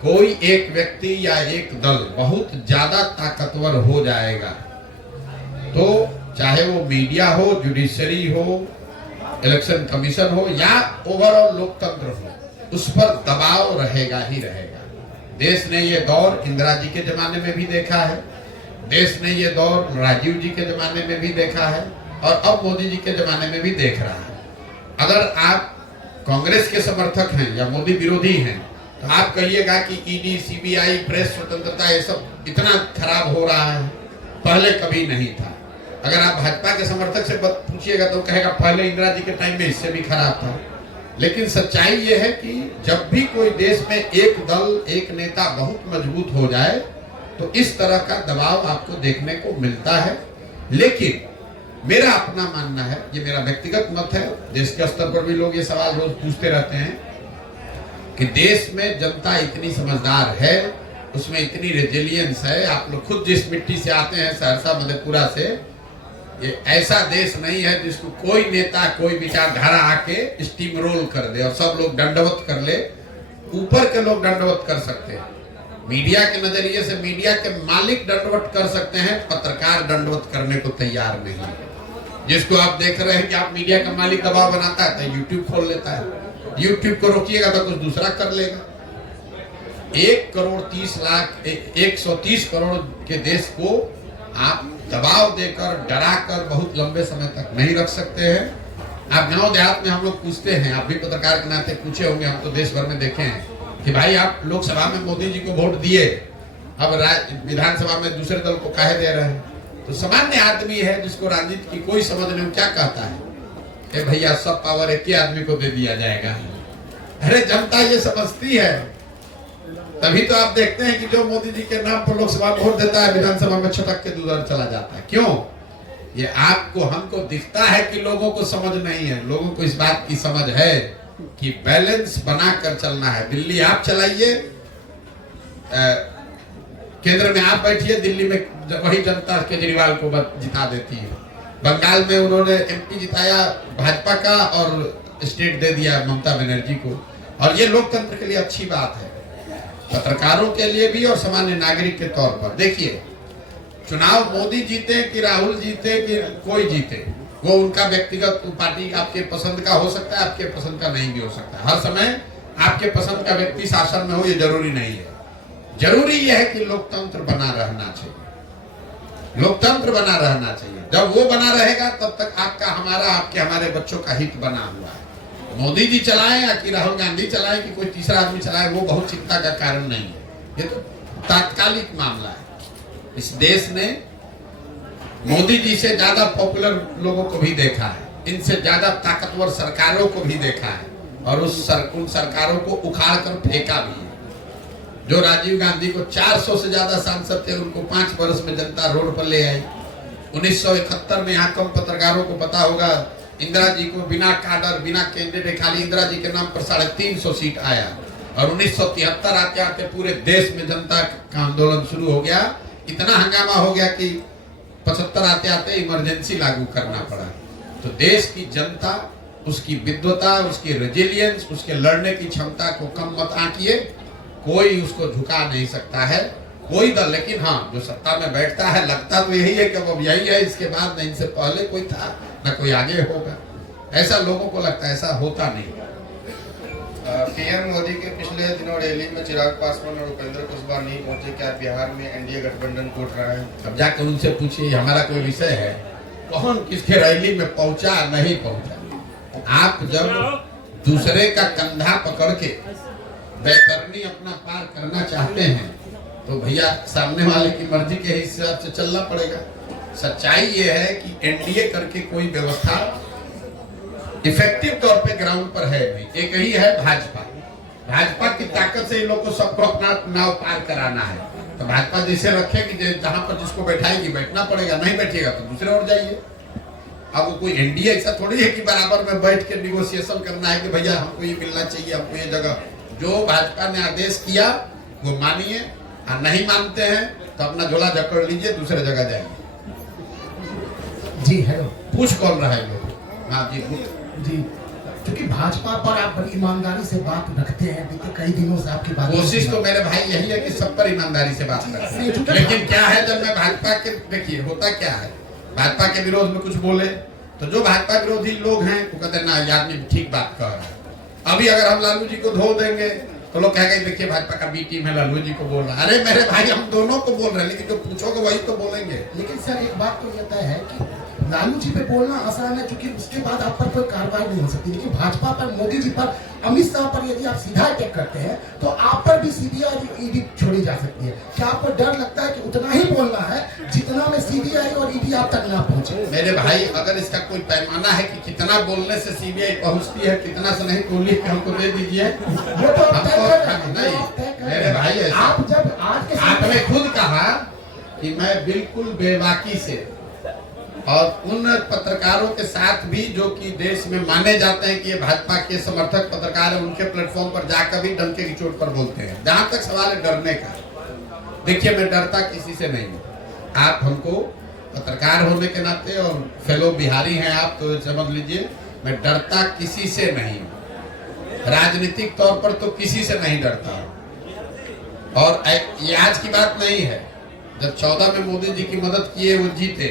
कोई एक व्यक्ति या एक दल बहुत ज्यादा ताकतवर हो जाएगा तो चाहे वो मीडिया हो, जुडिशरी हो, इलेक्शन कमीशन हो या ओवरऑल लोकतंत्र हो, उस पर दबाव रहेगा ही रहेगा। देश ने ये दौर इंदिरा जी के जमाने में भी देखा है, देश ने ये दौर राजीव जी के जमाने में भी देखा है और अब मोदी जी के जमाने में भी देख रहा है। अगर आप कांग्रेस के समर्थक हैं या मोदी विरोधी हैं तो आप कहिएगा कि ईडी, सीबीआई, प्रेस स्वतंत्रता ये सब इतना खराब हो रहा है, पहले कभी नहीं था। अगर आप भाजपा के समर्थक से पूछिएगा तो कहेगा पहले इंदिरा जी के टाइम में इससे भी खराब था। लेकिन सच्चाई ये है कि जब भी कोई देश में एक दल, एक नेता बहुत मजबूत हो जाए तो इस तरह का दबाव आपको देखने को मिलता है। लेकिन मेरा अपना मानना है, ये मेरा व्यक्तिगत मत है, देश के स्तर पर भी लोग ये सवाल रोज पूछते रहते हैं कि देश में जनता इतनी समझदार है, उसमें इतनी रेजिलियंस है। आप लोग खुद जिस मिट्टी से आते हैं, सहरसा मधेपुरा से, ये ऐसा देश नहीं है जिसको कोई नेता, कोई विचारधारा आके स्टीम रोल कर दे और सब लोग दंडवत कर ले। ऊपर के लोग दंडवत कर सकते हैं, मीडिया के नजरिए से मीडिया के मालिक दंडवत कर सकते हैं, पत्रकार दंडवत करने को तैयार नहीं। जिसको आप देख रहे हैं कि आप मीडिया का मालिक दबाव बनाता है तो यूट्यूब खोल लेता है, यूट्यूब को रोकिएगा तो कुछ दूसरा कर लेगा। 130 करोड़ के देश को आप दबाव देकर, डराकर बहुत लंबे समय तक नहीं रख सकते हैं। आप गांव देहात में हम लोग पूछते हैं, आप भी पत्रकार के नाते पूछे होंगे, हम तो देश भर में देखे हैं कि भाई आप लोकसभा में मोदी जी को वोट दिए, अब विधानसभा में दूसरे दल को काहे दे रहे हैं? तो सामान्य आदमी है जिसको राजनीति की कोई समझ नहीं, क्या कहता है कि भैया सब पावर एक ही आदमी को दे दिया जाएगा। अरे जनता ये समझती है, तभी तो आप देखते हैं कि जो मोदी जी के नाम पर लोकसभा वोट देता है विधानसभा में छटक के दूसरा चला जाता है। क्यों? ये आपको हमको दिखता है कि लोगों को समझ नहीं है। लोगों को इस बात की समझ है कि बैलेंस बनाकर चलना है। दिल्ली आप चलाइए, केंद्र में आप बैठिए, दिल्ली में वही जनता केजरीवाल को जिता देती है। बंगाल में उन्होंने एमपी जिताया भाजपा का और स्टेट दे दिया ममता बनर्जी को, और ये लोकतंत्र के लिए अच्छी बात है। पत्रकारों के लिए भी और सामान्य नागरिक के तौर पर। देखिए, चुनाव मोदी जीते कि राहुल जीते कि कोई जीते, वो उनका व्यक्तिगत पार्टी आपके पसंद का हो सकता है, आपके पसंद का नहीं भी हो सकता। हर समय आपके पसंद का व्यक्ति शासन में हो ये जरूरी नहीं है। जरूरी यह है कि लोकतंत्र बना रहना चाहिए, लोकतंत्र बना रहना चाहिए। जब वो बना रहेगा तब तक आपका, हमारा, आपके, हमारे बच्चों का हित बना हुआ है। मोदी जी चलाएं या कि राहुल गांधी चलाएं कि कोई तीसरा आदमी चलाए, वो बहुत चिंता का कारण नहीं है। ये तो तात्कालिक मामला है। इस देश ने मोदी जी से ज्यादा पॉपुलर लोगों को भी देखा है, इनसे ज्यादा ताकतवर सरकारों को भी देखा है, और उन सरकारों को उखाड़ कर फेंका भी है। जो राजीव गांधी को 400 से ज्यादा सांसद थे, उनको 5 वर्ष में जनता रोड पर ले आई। 1971 में यहाँ कम पत्रकारों को पता होगा, इंदिरा जी को बिना काडर, बिना कैंडिडेट, खाली इंदिरा जी के नाम पर 350 सीट आया। और 1973 आते आते पूरे देश में जनता का आंदोलन शुरू हो गया। इतना हंगामा हो गया कि 75 आते आते इमरजेंसी लागू करना पड़ा। तो देश की जनता, उसकी विद्वता, उसकी रेजिलियंस, उसके लड़ने की क्षमता को कम मत आंकिए। कोई उसको झुका नहीं सकता है, कोई दल। लेकिन हाँ, जो सत्ता में बैठता है, लगता तो यही है कि अब यही है, इसके बाद न इनसे पहले कोई था न कोई आगे होगा, ऐसा लोगों को लगता है। ऐसा होता नहीं। पीएम मोदी के पिछले दिनों रैली में चिराग पासवान और उपेंद्र कुशवाहा नहीं पहुंचे। क्या बिहार में एनडीए गठबंधन टूट रहा है? अब जाकर उनसे पूछिए, हमारा कोई विषय है? कौन किसके रैली में पहुंचा नहीं पहुंचा? आप जब दूसरे का कंधा पकड़ के बैतरनी अपना पार करना चाहते हैं तो भैया सामने वाले की मर्जी के हिसाब से चलना पड़ेगा। सच्चाई ये है कि एनडीए करके कोई व्यवस्था इफेक्टिव तौर पे ग्राउंड पर है नहीं। एक ही है भाजपा। भाजपा की ताकत से इन लोग को सबको अपना नाव पार कराना है। तो भाजपा जैसे रखेगी, जहां पर जिसको बैठाएगी बैठना पड़ेगा, नहीं बैठेगा तो दूसरे और जाइए। अब कोई एनडीए ऐसा थोड़ी है कि बराबर में बैठ के निगोशिएशन करना है कि भैया हमको ये मिलना चाहिए, हमको ये जगह। जो भाजपा ने आदेश किया वो मानिए, और नहीं मानते हैं तो अपना झोला जकड़ लीजिए, दूसरे जगह जाइए। जी हेलो, पूछ कौन रहा है लोग? हाँ जी, क्योंकि भाजपा पर आप बड़ी ईमानदारी से बात रखते हैं, बीते कई दिनों से आपकी बात। कोशिश तो मेरे भाई यही है कि सब पर ईमानदारी से बात करें। लेकिन क्या है, जब मैं भाजपा के, देखिए होता क्या है, भाजपा के विरोध में कुछ बोले तो जो भाजपा विरोधी लोग हैं वो कहते हैं ना, ये आदमी ठीक बात कह रहा है। अभी अगर हम लालू जी को धो देंगे तो लोग कहेंगे देखिए भाजपा का बी टीम है, लालू जी को बोल रहा है। अरे मेरे भाई, हम दोनों को बोल रहे हैं, लेकिन जो पूछोगे वही तो बोलेंगे। लेकिन सर एक बात तो ये तय है कि लालू जी पे बोलना आसान है, क्योंकि उसके बाद आप पर कोई कार्रवाई नहीं हो सकती। लेकिन भाजपा पर, मोदी जी पर, अमित शाह पर यदि आप सीधा अटैक करते हैं तो आप पर भी सीबीआई और ईडी छोड़ी जा सकती है। क्या आपको डर लगता है कि उतना ही बोलना है जितना में सीबीआई और ईडी आप तक ना पहुंचे? मेरे भाई, अगर इसका कोई पैमाना है कि कितना बोलने से सीबीआई पहुंचती है, कितना से नहीं, तो लिख के हमको दे दीजिए। वो तो नहीं मेरे भाई, आप जब आज के आपने खुद कहा कि मैं बिल्कुल बेबाकी से और उन पत्रकारों के साथ भी जो कि देश में माने जाते हैं कि ये भाजपा के समर्थक पत्रकार हैं, उनके प्लेटफॉर्म पर जाकर भी डंके की चोट पर बोलते हैं। जहां तक सवाल है डरने का, देखिए मैं डरता किसी से नहीं हूं। आप हमको पत्रकार होने के नाते और फेलो बिहारी हैं आप, तो समझ लीजिए मैं डरता किसी से नहीं हूं। राजनीतिक तौर पर तो किसी से नहीं डरता। और ये आज की बात नहीं है। जब 14 में मोदी जी की मदद किए वो जीते,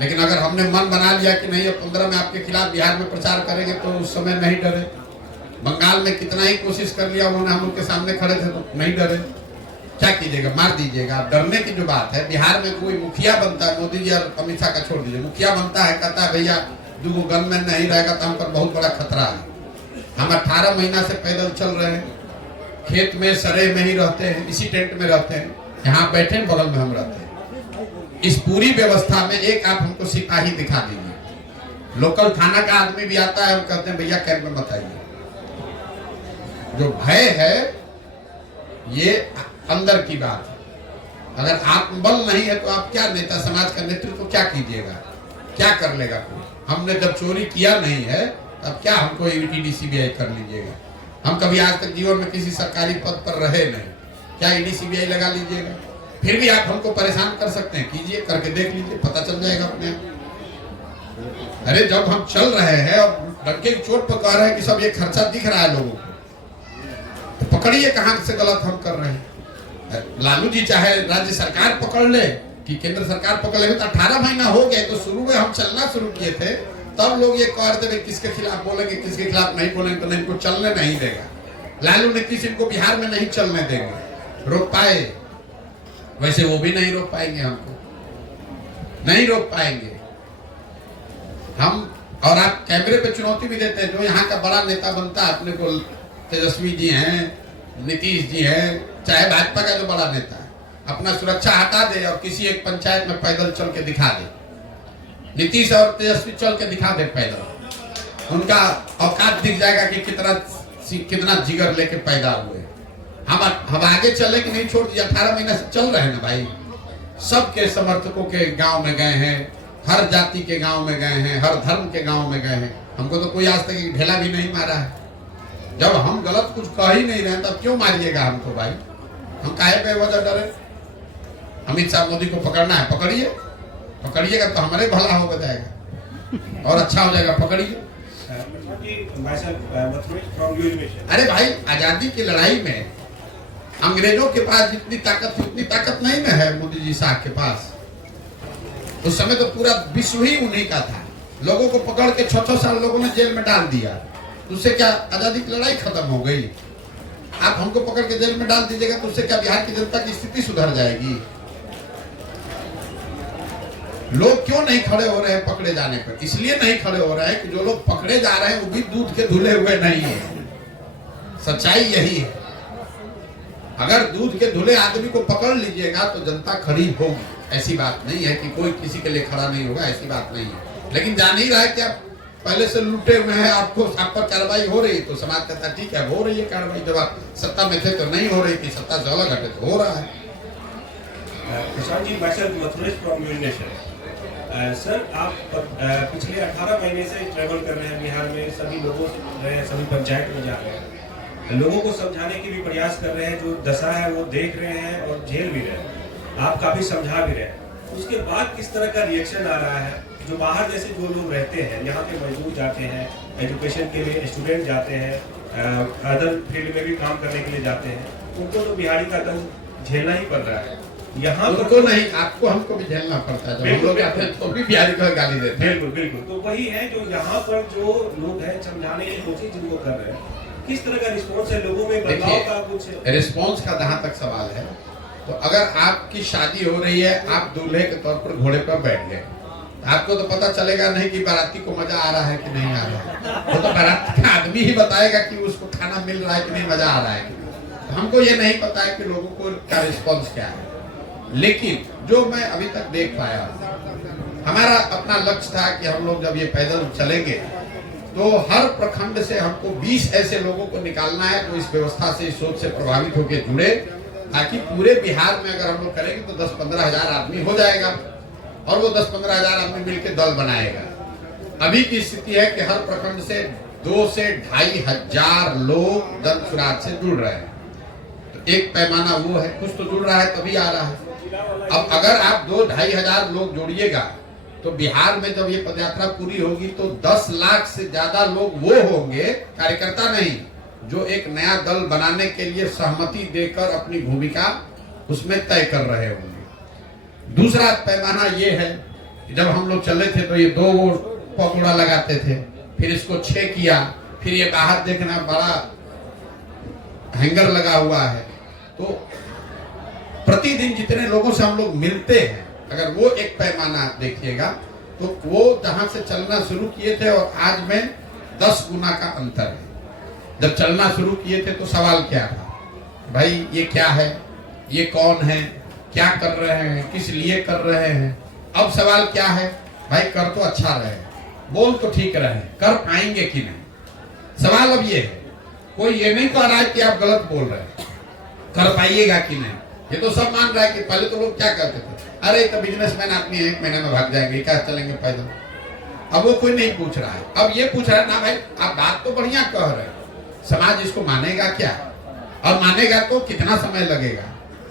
लेकिन अगर हमने मन बना लिया कि नहीं अब 15 में आपके खिलाफ बिहार में प्रचार करेंगे तो उस समय नहीं डरे। बंगाल में कितना ही कोशिश कर लिया उन्होंने, हम उनके सामने खड़े थे तो नहीं डरे। क्या कीजिएगा, मार दीजिएगा। डरने की जो बात है, बिहार में कोई मुखिया बनता है, मोदी जी और अमित शाह का छोड़ दीजिए, मुखिया बनता है, कहता है भैया 2 गनमैन नहीं रहेगा तो हम पर बहुत बड़ा खतरा है। हम 18 महीना से पैदल चल रहे हैं, खेत में सरे में ही रहते हैं, इसी टेंट में रहते हैं, यहाँ बैठे बगल में हम रहते हैं। इस पूरी व्यवस्था में एक आप हमको सिपाही दिखा दीजिए। लोकल थाना का आदमी भी आता है, हम कहते हैं भैया कैंप में बताइए। जो भय है ये अंदर की बात है। अगर आत्मबल नहीं है तो आप क्या नेता, समाज का नेतृत्व क्या कीजिएगा, क्या कर लेगा कोई? हमने जब चोरी किया नहीं है तब क्या हमको ईडी सीबीआई कर लीजिएगा? हम कभी आज तक जीवन में किसी सरकारी पद पर रहे नहीं, क्या ईडी सीबीआई लगा लीजिएगा? फिर भी आप हमको परेशान कर सकते हैं, कीजिए, करके देख लीजिए, पता चल जाएगा अपने आप। अरे जब हम चल रहे हैं और डंके की चोट पर कह रहे हैं कि सब ये खर्चा दिख रहा है लोगों को, तो पकड़िए कहां से गलत हम कर रहे हैं। लालू जी चाहे राज्य सरकार पकड़ ले कि केंद्र सरकार पकड़ ले, तो 18 महीना हो गया, तो शुरू में हम चलना शुरू किए थे, तब लोग ये कह रहे थे किसके खिलाफ बोलेंगे, किसके खिलाफ नहीं बोलेंगे, तो इनको चलने नहीं देगा। लालू नीतीश इनको बिहार में नहीं चलने देंगे। रोक पाए? वैसे वो भी नहीं रोक पाएंगे, हमको नहीं रोक पाएंगे हम। और आप कैमरे पे चुनौती भी देते हैं, जो यहाँ का बड़ा नेता बनता है, अपने को तेजस्वी जी हैं, नीतीश जी हैं, चाहे भाजपा का जो बड़ा नेता है, अपना सुरक्षा हटा दे और किसी एक पंचायत में पैदल चल के दिखा दे, नीतीश और तेजस्वी चल के दिखा दे पैदल, उनका औकात दिख जाएगा कि कितना जिगर लेके पैदा हुए। हम आगे चले कि नहीं, छोड़ दिया, 18 महीने से चल रहे हैं ना भाई। सबके समर्थकों के गांव में गए हैं, हर जाति के गांव में गए हैं, हर धर्म के गांव में गए हैं। हमको तो कोई आज तक ढेला भी नहीं मारा है। जब हम गलत कुछ कह ही नहीं रहे तब क्यों मारिएगा हमको भाई? हम काहे बेवजह डरे? अमित शाह मोदी को पकड़ना है, पकड़िए, पकड़िएगा तो हमारे भला हो जाएगा और अच्छा हो जाएगा, पकड़िए। अरे भाई, आजादी की लड़ाई में अंग्रेजों के पास जितनी ताकत थी उतनी ताकत नहीं ना है मोदी जी साहब के पास। उस समय तो पूरा विश्व ही उन्हीं का था। लोगों को पकड़ के 6-6 साल लोगों ने जेल में डाल दिया, उससे क्या आजादी की लड़ाई खत्म हो गई? आप हमको पकड़ के जेल में डाल दीजिएगा तो उससे क्या बिहार की जनता की स्थिति सुधर जाएगी? लोग क्यों नहीं खड़े हो रहे हैं पकड़े जाने पर? इसलिए नहीं खड़े हो रहे हैं कि जो लोग पकड़े जा रहे हैं वो भी दूध के धुले हुए नहीं है। सच्चाई यही है। अगर दूध के धुले आदमी को पकड़ लीजिएगा तो जनता खड़ी होगी। ऐसी बात नहीं है कि कोई किसी के लिए खड़ा नहीं होगा, ऐसी बात नहीं है। लेकिन जान ही रहा है कि आप पहले से लूटे हुए हैं, आपको आप पर कार्रवाई हो रही है तो समाज कहता है ठीक है हो रही है कार्रवाई। जब आप सत्ता में थे तो नहीं हो रही थी, सत्ता से अलग हटे तो हो रहा है। Prashant ji, myself Mathuresh from New Nation. Sir, आप पिछले 18 महीने से ट्रैवल कर रहे हैं बिहार में, सभी लोगों से मिल रहे हैं, सभी पंचायत में जा रहे हैं, लोगों को समझाने की भी प्रयास कर रहे हैं, जो दशा है वो देख रहे हैं और झेल भी रहे हैं, आप काफी समझा भी रहे हैं। उसके बाद किस तरह का रिएक्शन आ रहा है? जो बाहर जैसे जो लोग रहते हैं, यहाँ पे मजदूर जाते हैं, एजुकेशन के लिए स्टूडेंट जाते हैं, अदर फील्ड में भी काम करने के लिए जाते हैं, उनको तो बिहारी का दंड झेलना ही पड़ रहा है। यहाँ उनको नहीं, आपको हमको भी झेलना पड़ता है। जब हम लोग आते हैं तो भी बिहारी को गाली देते हैं। बिल्कुल बिल्कुल। तो वही है जो यहाँ पर जो लोग हैं समझाने की कोशिश जिनको कर रहे हैं, किस तरह का रिस्पॉन्स है लोगों में? बदलाव का कुछ रिस्पॉन्स का जहाँ तक सवाल है, तो अगर आपकी शादी हो रही है, आप दूल्हे के तौर पर घोड़े पर बैठ गए, आपको तो पता चलेगा नहीं कि बाराती को मजा आ रहा है कि नहीं आ रहा है। वो तो बाराती का आदमी ही बताएगा कि उसको खाना मिल रहा है कि नहीं, मजा आ रहा है। हमको ये नहीं पता है कि लोगों को का रिस्पॉन्स क्या है। लेकिन जो मैं अभी तक देख पाया, हमारा अपना लक्ष्य था कि हम लोग जब ये पैदल चलेंगे तो हर प्रखंड से हमको 20 ऐसे लोगों को निकालना है जो इस व्यवस्था से, इस सोच से प्रभावित होकर जुड़े, ताकि पूरे बिहार में अगर हम लोग करेंगे तो 10-15 हजार आदमी हो जाएगा और वो 10-15 हजार आदमी मिलकर दल बनाएगा। अभी की स्थिति है कि हर प्रखंड से 2 से 2.5 हजार लोग जन सुराज से जुड़ रहे हैं। तो एक पैमाना वो है, कुछ तो जुड़ रहा है तभी आ रहा है। अब अगर आप 2-2.5 हजार लोग जोड़िएगा तो बिहार में जब ये पदयात्रा पूरी होगी तो 10 लाख से ज्यादा लोग वो होंगे, कार्यकर्ता नहीं, जो एक नया दल बनाने के लिए सहमति देकर अपनी भूमिका उसमें तय कर रहे होंगे। दूसरा पैमाना ये है कि जब हम लोग चले थे तो ये 2 पकौड़ा लगाते थे, फिर इसको 6 किया, फिर ये बाहर देखना बड़ा हैंगर लगा हुआ है। तो प्रतिदिन जितने लोगों से हम लोग मिलते हैं, अगर वो एक पैमाना देखिएगा तो वो जहां से चलना शुरू किए थे और आज में 10 गुना का अंतर है। जब चलना शुरू किए थे तो सवाल क्या था, भाई ये क्या है, ये कौन है, क्या कर रहे हैं, किस लिए कर रहे हैं। अब सवाल क्या है, भाई कर तो अच्छा रहे, बोल तो ठीक रहे, कर पाएंगे कि नहीं। सवाल अब ये है, कोई ये नहीं कह रहा है कि आप गलत बोल रहे हैं, कर पाइएगा कि नहीं। ये तो सब मान रहा है कि पहले तो लोग क्या करते थे, अरे तो बिजनेसमैन आदमी है, 1 महीने में भाग जाएंगे, क्या चलेंगे पैदल। अब वो कोई नहीं पूछ रहा है, अब ये पूछ रहा है ना भाई आप बात तो बढ़िया कह रहे हैं, समाज इसको मानेगा क्या, और मानेगा तो कितना समय लगेगा।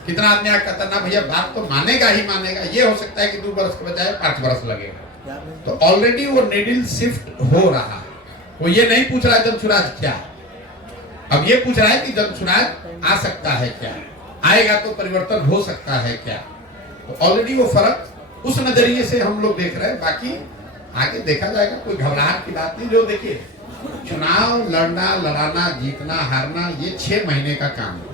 कितना आदमी कहता ना भैया बात तो मानेगा ही मानेगा, ये हो सकता है कि 2 वर्ष के बजाय 5 वर्ष लगेगा। तो ऑलरेडी वो नीडल शिफ्ट हो रहा है। वो ये नहीं पूछ रहा है जन सुराज क्या, अब ये पूछ रहा है कि जन सुराज आ सकता है क्या। आएगा तो परिवर्तन हो सकता है क्या। तो ऑलरेडी वो फर्क उस नजरिए से हम लोग देख रहे हैं। बाकी आगे देखा जाएगा, कोई घबराहट की बात नहीं। जो देखिए, चुनाव लड़ना, लड़ाना, जीतना, हारना, ये 6 महीने का काम है।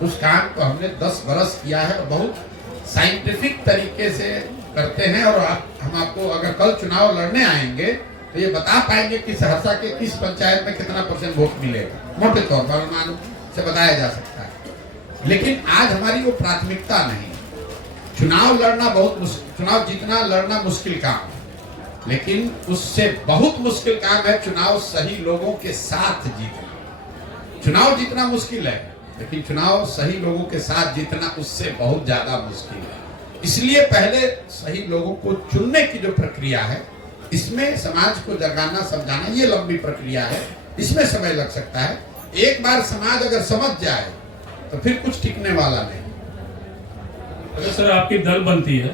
उस काम को हमने 10 बरस किया है और बहुत साइंटिफिक तरीके से करते हैं। और हम आपको अगर कल चुनाव लड़ने आएंगे तो ये बता पाएंगे कि सहरसा के किस पंचायत में कितना % वोट मिलेगा, मोटे तौर पर अनुमान से बताया जा सकता है। लेकिन आज हमारी वो प्राथमिकता नहीं। चुनाव लड़ना चुनाव जीतना, लड़ना मुश्किल काम है, लेकिन उससे बहुत मुश्किल काम है चुनाव सही लोगों के साथ जीतना। चुनाव जीतना मुश्किल है, लेकिन चुनाव सही लोगों के साथ जीतना उससे बहुत ज्यादा मुश्किल है। इसलिए पहले सही लोगों को चुनने की जो प्रक्रिया है, इसमें समाज को जगाना, समझाना, ये लंबी प्रक्रिया है, इसमें समय लग सकता है। एक बार समाज अगर समझ जाए तो फिर कुछ टिकने वाला नहीं। अगर सर आपकी दल बनती है,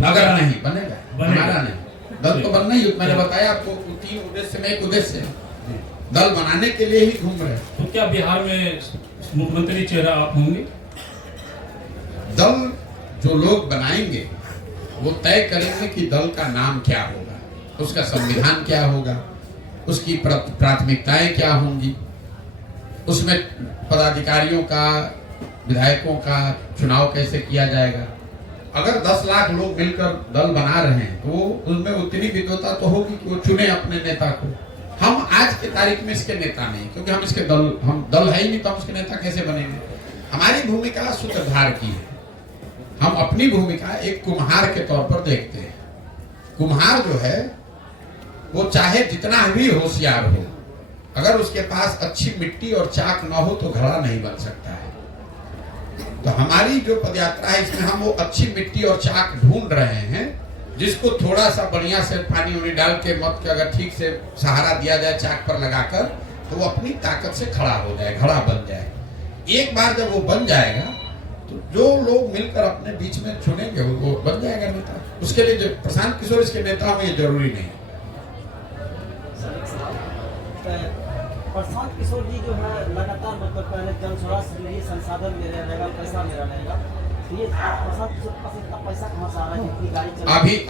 अगर नहीं बनेगा, हमारा नहीं दल तो बनना ही। मैंने बताया आपको 3 उद्देश्य में एक उद्देश्य है, दल बनाने के लिए ही घूम रहे। तो क्या बिहार में मुख्यमंत्री चेहरा आप होंगे? दल जो लोग बनाएंगे वो तय करेंगे कि दल का नाम क्या होगा, उसका संविधान क्या होगा, उसकी प्राथमिकताएं क्या होंगी, उसमें पदाधिकारियों का, विधायकों का चुनाव कैसे किया जाएगा। अगर 10 लाख लोग मिलकर दल बना रहे हैं तो उनमें उतनी विद्वता तो होगी कि वो चुने अपने नेता को। हम आज के तारीख में इसके नेता नहीं, क्योंकि हम दल है ही नहीं, तो हम इसके नेता कैसे बनेंगे। हमारी भूमिका सूत्रधार की है। हम अपनी भूमिका एक कुम्हार के तौर पर देखते हैं। कुम्हार जो है वो चाहे जितना भी होशियार हो, अगर उसके पास अच्छी मिट्टी और चाक ना हो तो घड़ा नहीं बन सकता है। तो हमारी जो पदयात्रा है, इसमें हम वो अच्छी मिट्टी और चाक ढूंढ रहे हैं, जिसको थोड़ा सा बढ़िया से पानी उनी डाल के मत के अगर ठीक से सहारा दिया जाए चाक पर लगाकर, तो वो अपनी ताकत से खड़ा हो जाए, घड़ा बन जाए। एक बार जब वो बन जाएगा तो जो लोग मिलकर अपने बीच में चुनेंगे वो बन जाएगा नेता। उसके लिए जो प्रशांत किशोर इसके नेता हों ये जरूरी नहीं है। प्रशांत किशोर जी जो है लगातार मतलब पहले जन स्वराज के लिए संसाधन मेरा रहेगा, पैसा मेरा रहेगा, ये प्रशांत किशोर के पास इतना पैसा कहाँ से आ रहा है जितनी गाड़ी चल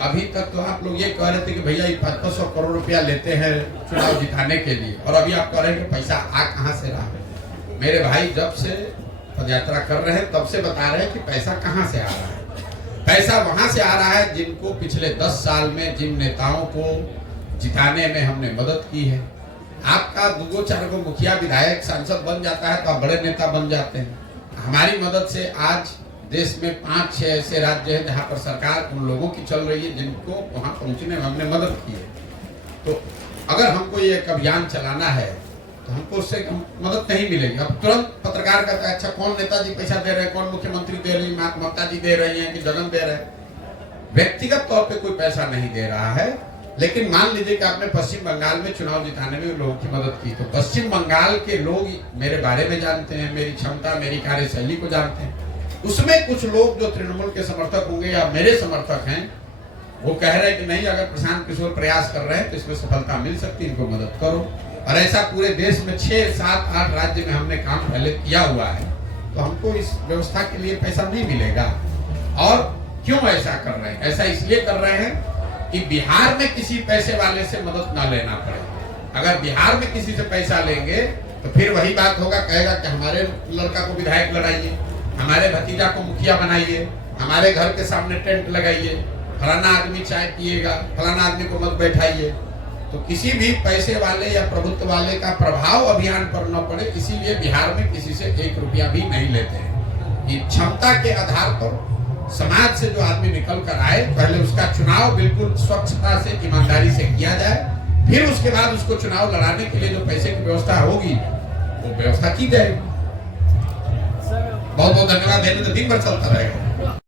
अभी तक तो आप लोग ये कह रहे थे कि भैया 500 करोड़ रुपया लेते हैं चुनाव जिताने के लिए, और अभी आप कह रहे हैं कि पैसा आ कहाँ से रहा है। मेरे भाई जब से पदयात्रा कर रहे हैं तब से बता रहे हैं कि पैसा कहाँ से आ रहा है। पैसा वहां से आ रहा है जिनको पिछले 10 साल में जिन नेताओं को जिताने में हमने मदद की है। आपका 2-4 मुखिया, विधायक, सांसद बन जाता है तो आप बड़े नेता बन जाते हैं। हमारी मदद से आज देश में 5-6 ऐसे राज्य हैं जहाँ पर सरकार उन लोगों की चल रही है जिनको वहां पहुंचने में हमने मदद की है। तो अगर हमको ये एक अभियान चलाना है तो हमको उससे मदद नहीं मिलेगी। अब तुरंत पत्रकार कहता है अच्छा कौन नेताजी पैसा दे रहे हैं, कौन मुख्यमंत्री दे रही है, ममता जी दे रही हैं कि जगन दे रहे हैं। व्यक्तिगत तौर पे कोई पैसा नहीं दे रहा है, लेकिन मान लीजिए कि आपने पश्चिम बंगाल में चुनाव जिताने में लोगों की मदद की, तो पश्चिम बंगाल के लोग मेरे बारे में जानते हैं, मेरी क्षमता, मेरी कार्यशैली को जानते हैं। उसमें कुछ लोग जो तृणमूल के समर्थक होंगे या मेरे समर्थक हैं, वो कह रहे हैं कि नहीं, अगर प्रशांत किशोर प्रयास कर रहे हैं तो इसमें सफलता मिल सकती है, इनको मदद करो। और ऐसा पूरे देश में 6, 7, 8 राज्य में हमने काम पहले किया हुआ है, तो हमको इस व्यवस्था के लिए पैसा नहीं मिलेगा। और क्यों ऐसा कर रहे हैं? ऐसा इसलिए कर रहे हैं कि बिहार में किसी पैसे वाले से मदद ना लेना पड़े। अगर बिहार में किसी से पैसा लेंगे तो फिर वही बात होगा, कहेगा कि हमारे लड़का को विधायक लड़ाइए, हमारे भतीजा को मुखिया बनाइए, हमारे घर के सामने टेंट लगाइए, फलाना आदमी चाय पिएगा, फलाना आदमी को मत बैठाइए। तो किसी भी पैसे वाले या प्रभुत्व वाले का प्रभाव अभियान पर न पड़े, इसीलिए बिहार में किसी से 1 रुपया भी नहीं लेते हैं। कि क्षमता के आधार पर समाज से जो आदमी निकल कर आए, पहले उसका चुनाव बिल्कुल स्वच्छता से, ईमानदारी से किया जाए, फिर उसके बाद उसको चुनाव लड़ाने के लिए जो पैसे की व्यवस्था होगी वो व्यवस्था की जाएगी। बहुत बहुत धन्यवाद। दिन भर चलता रहेगा।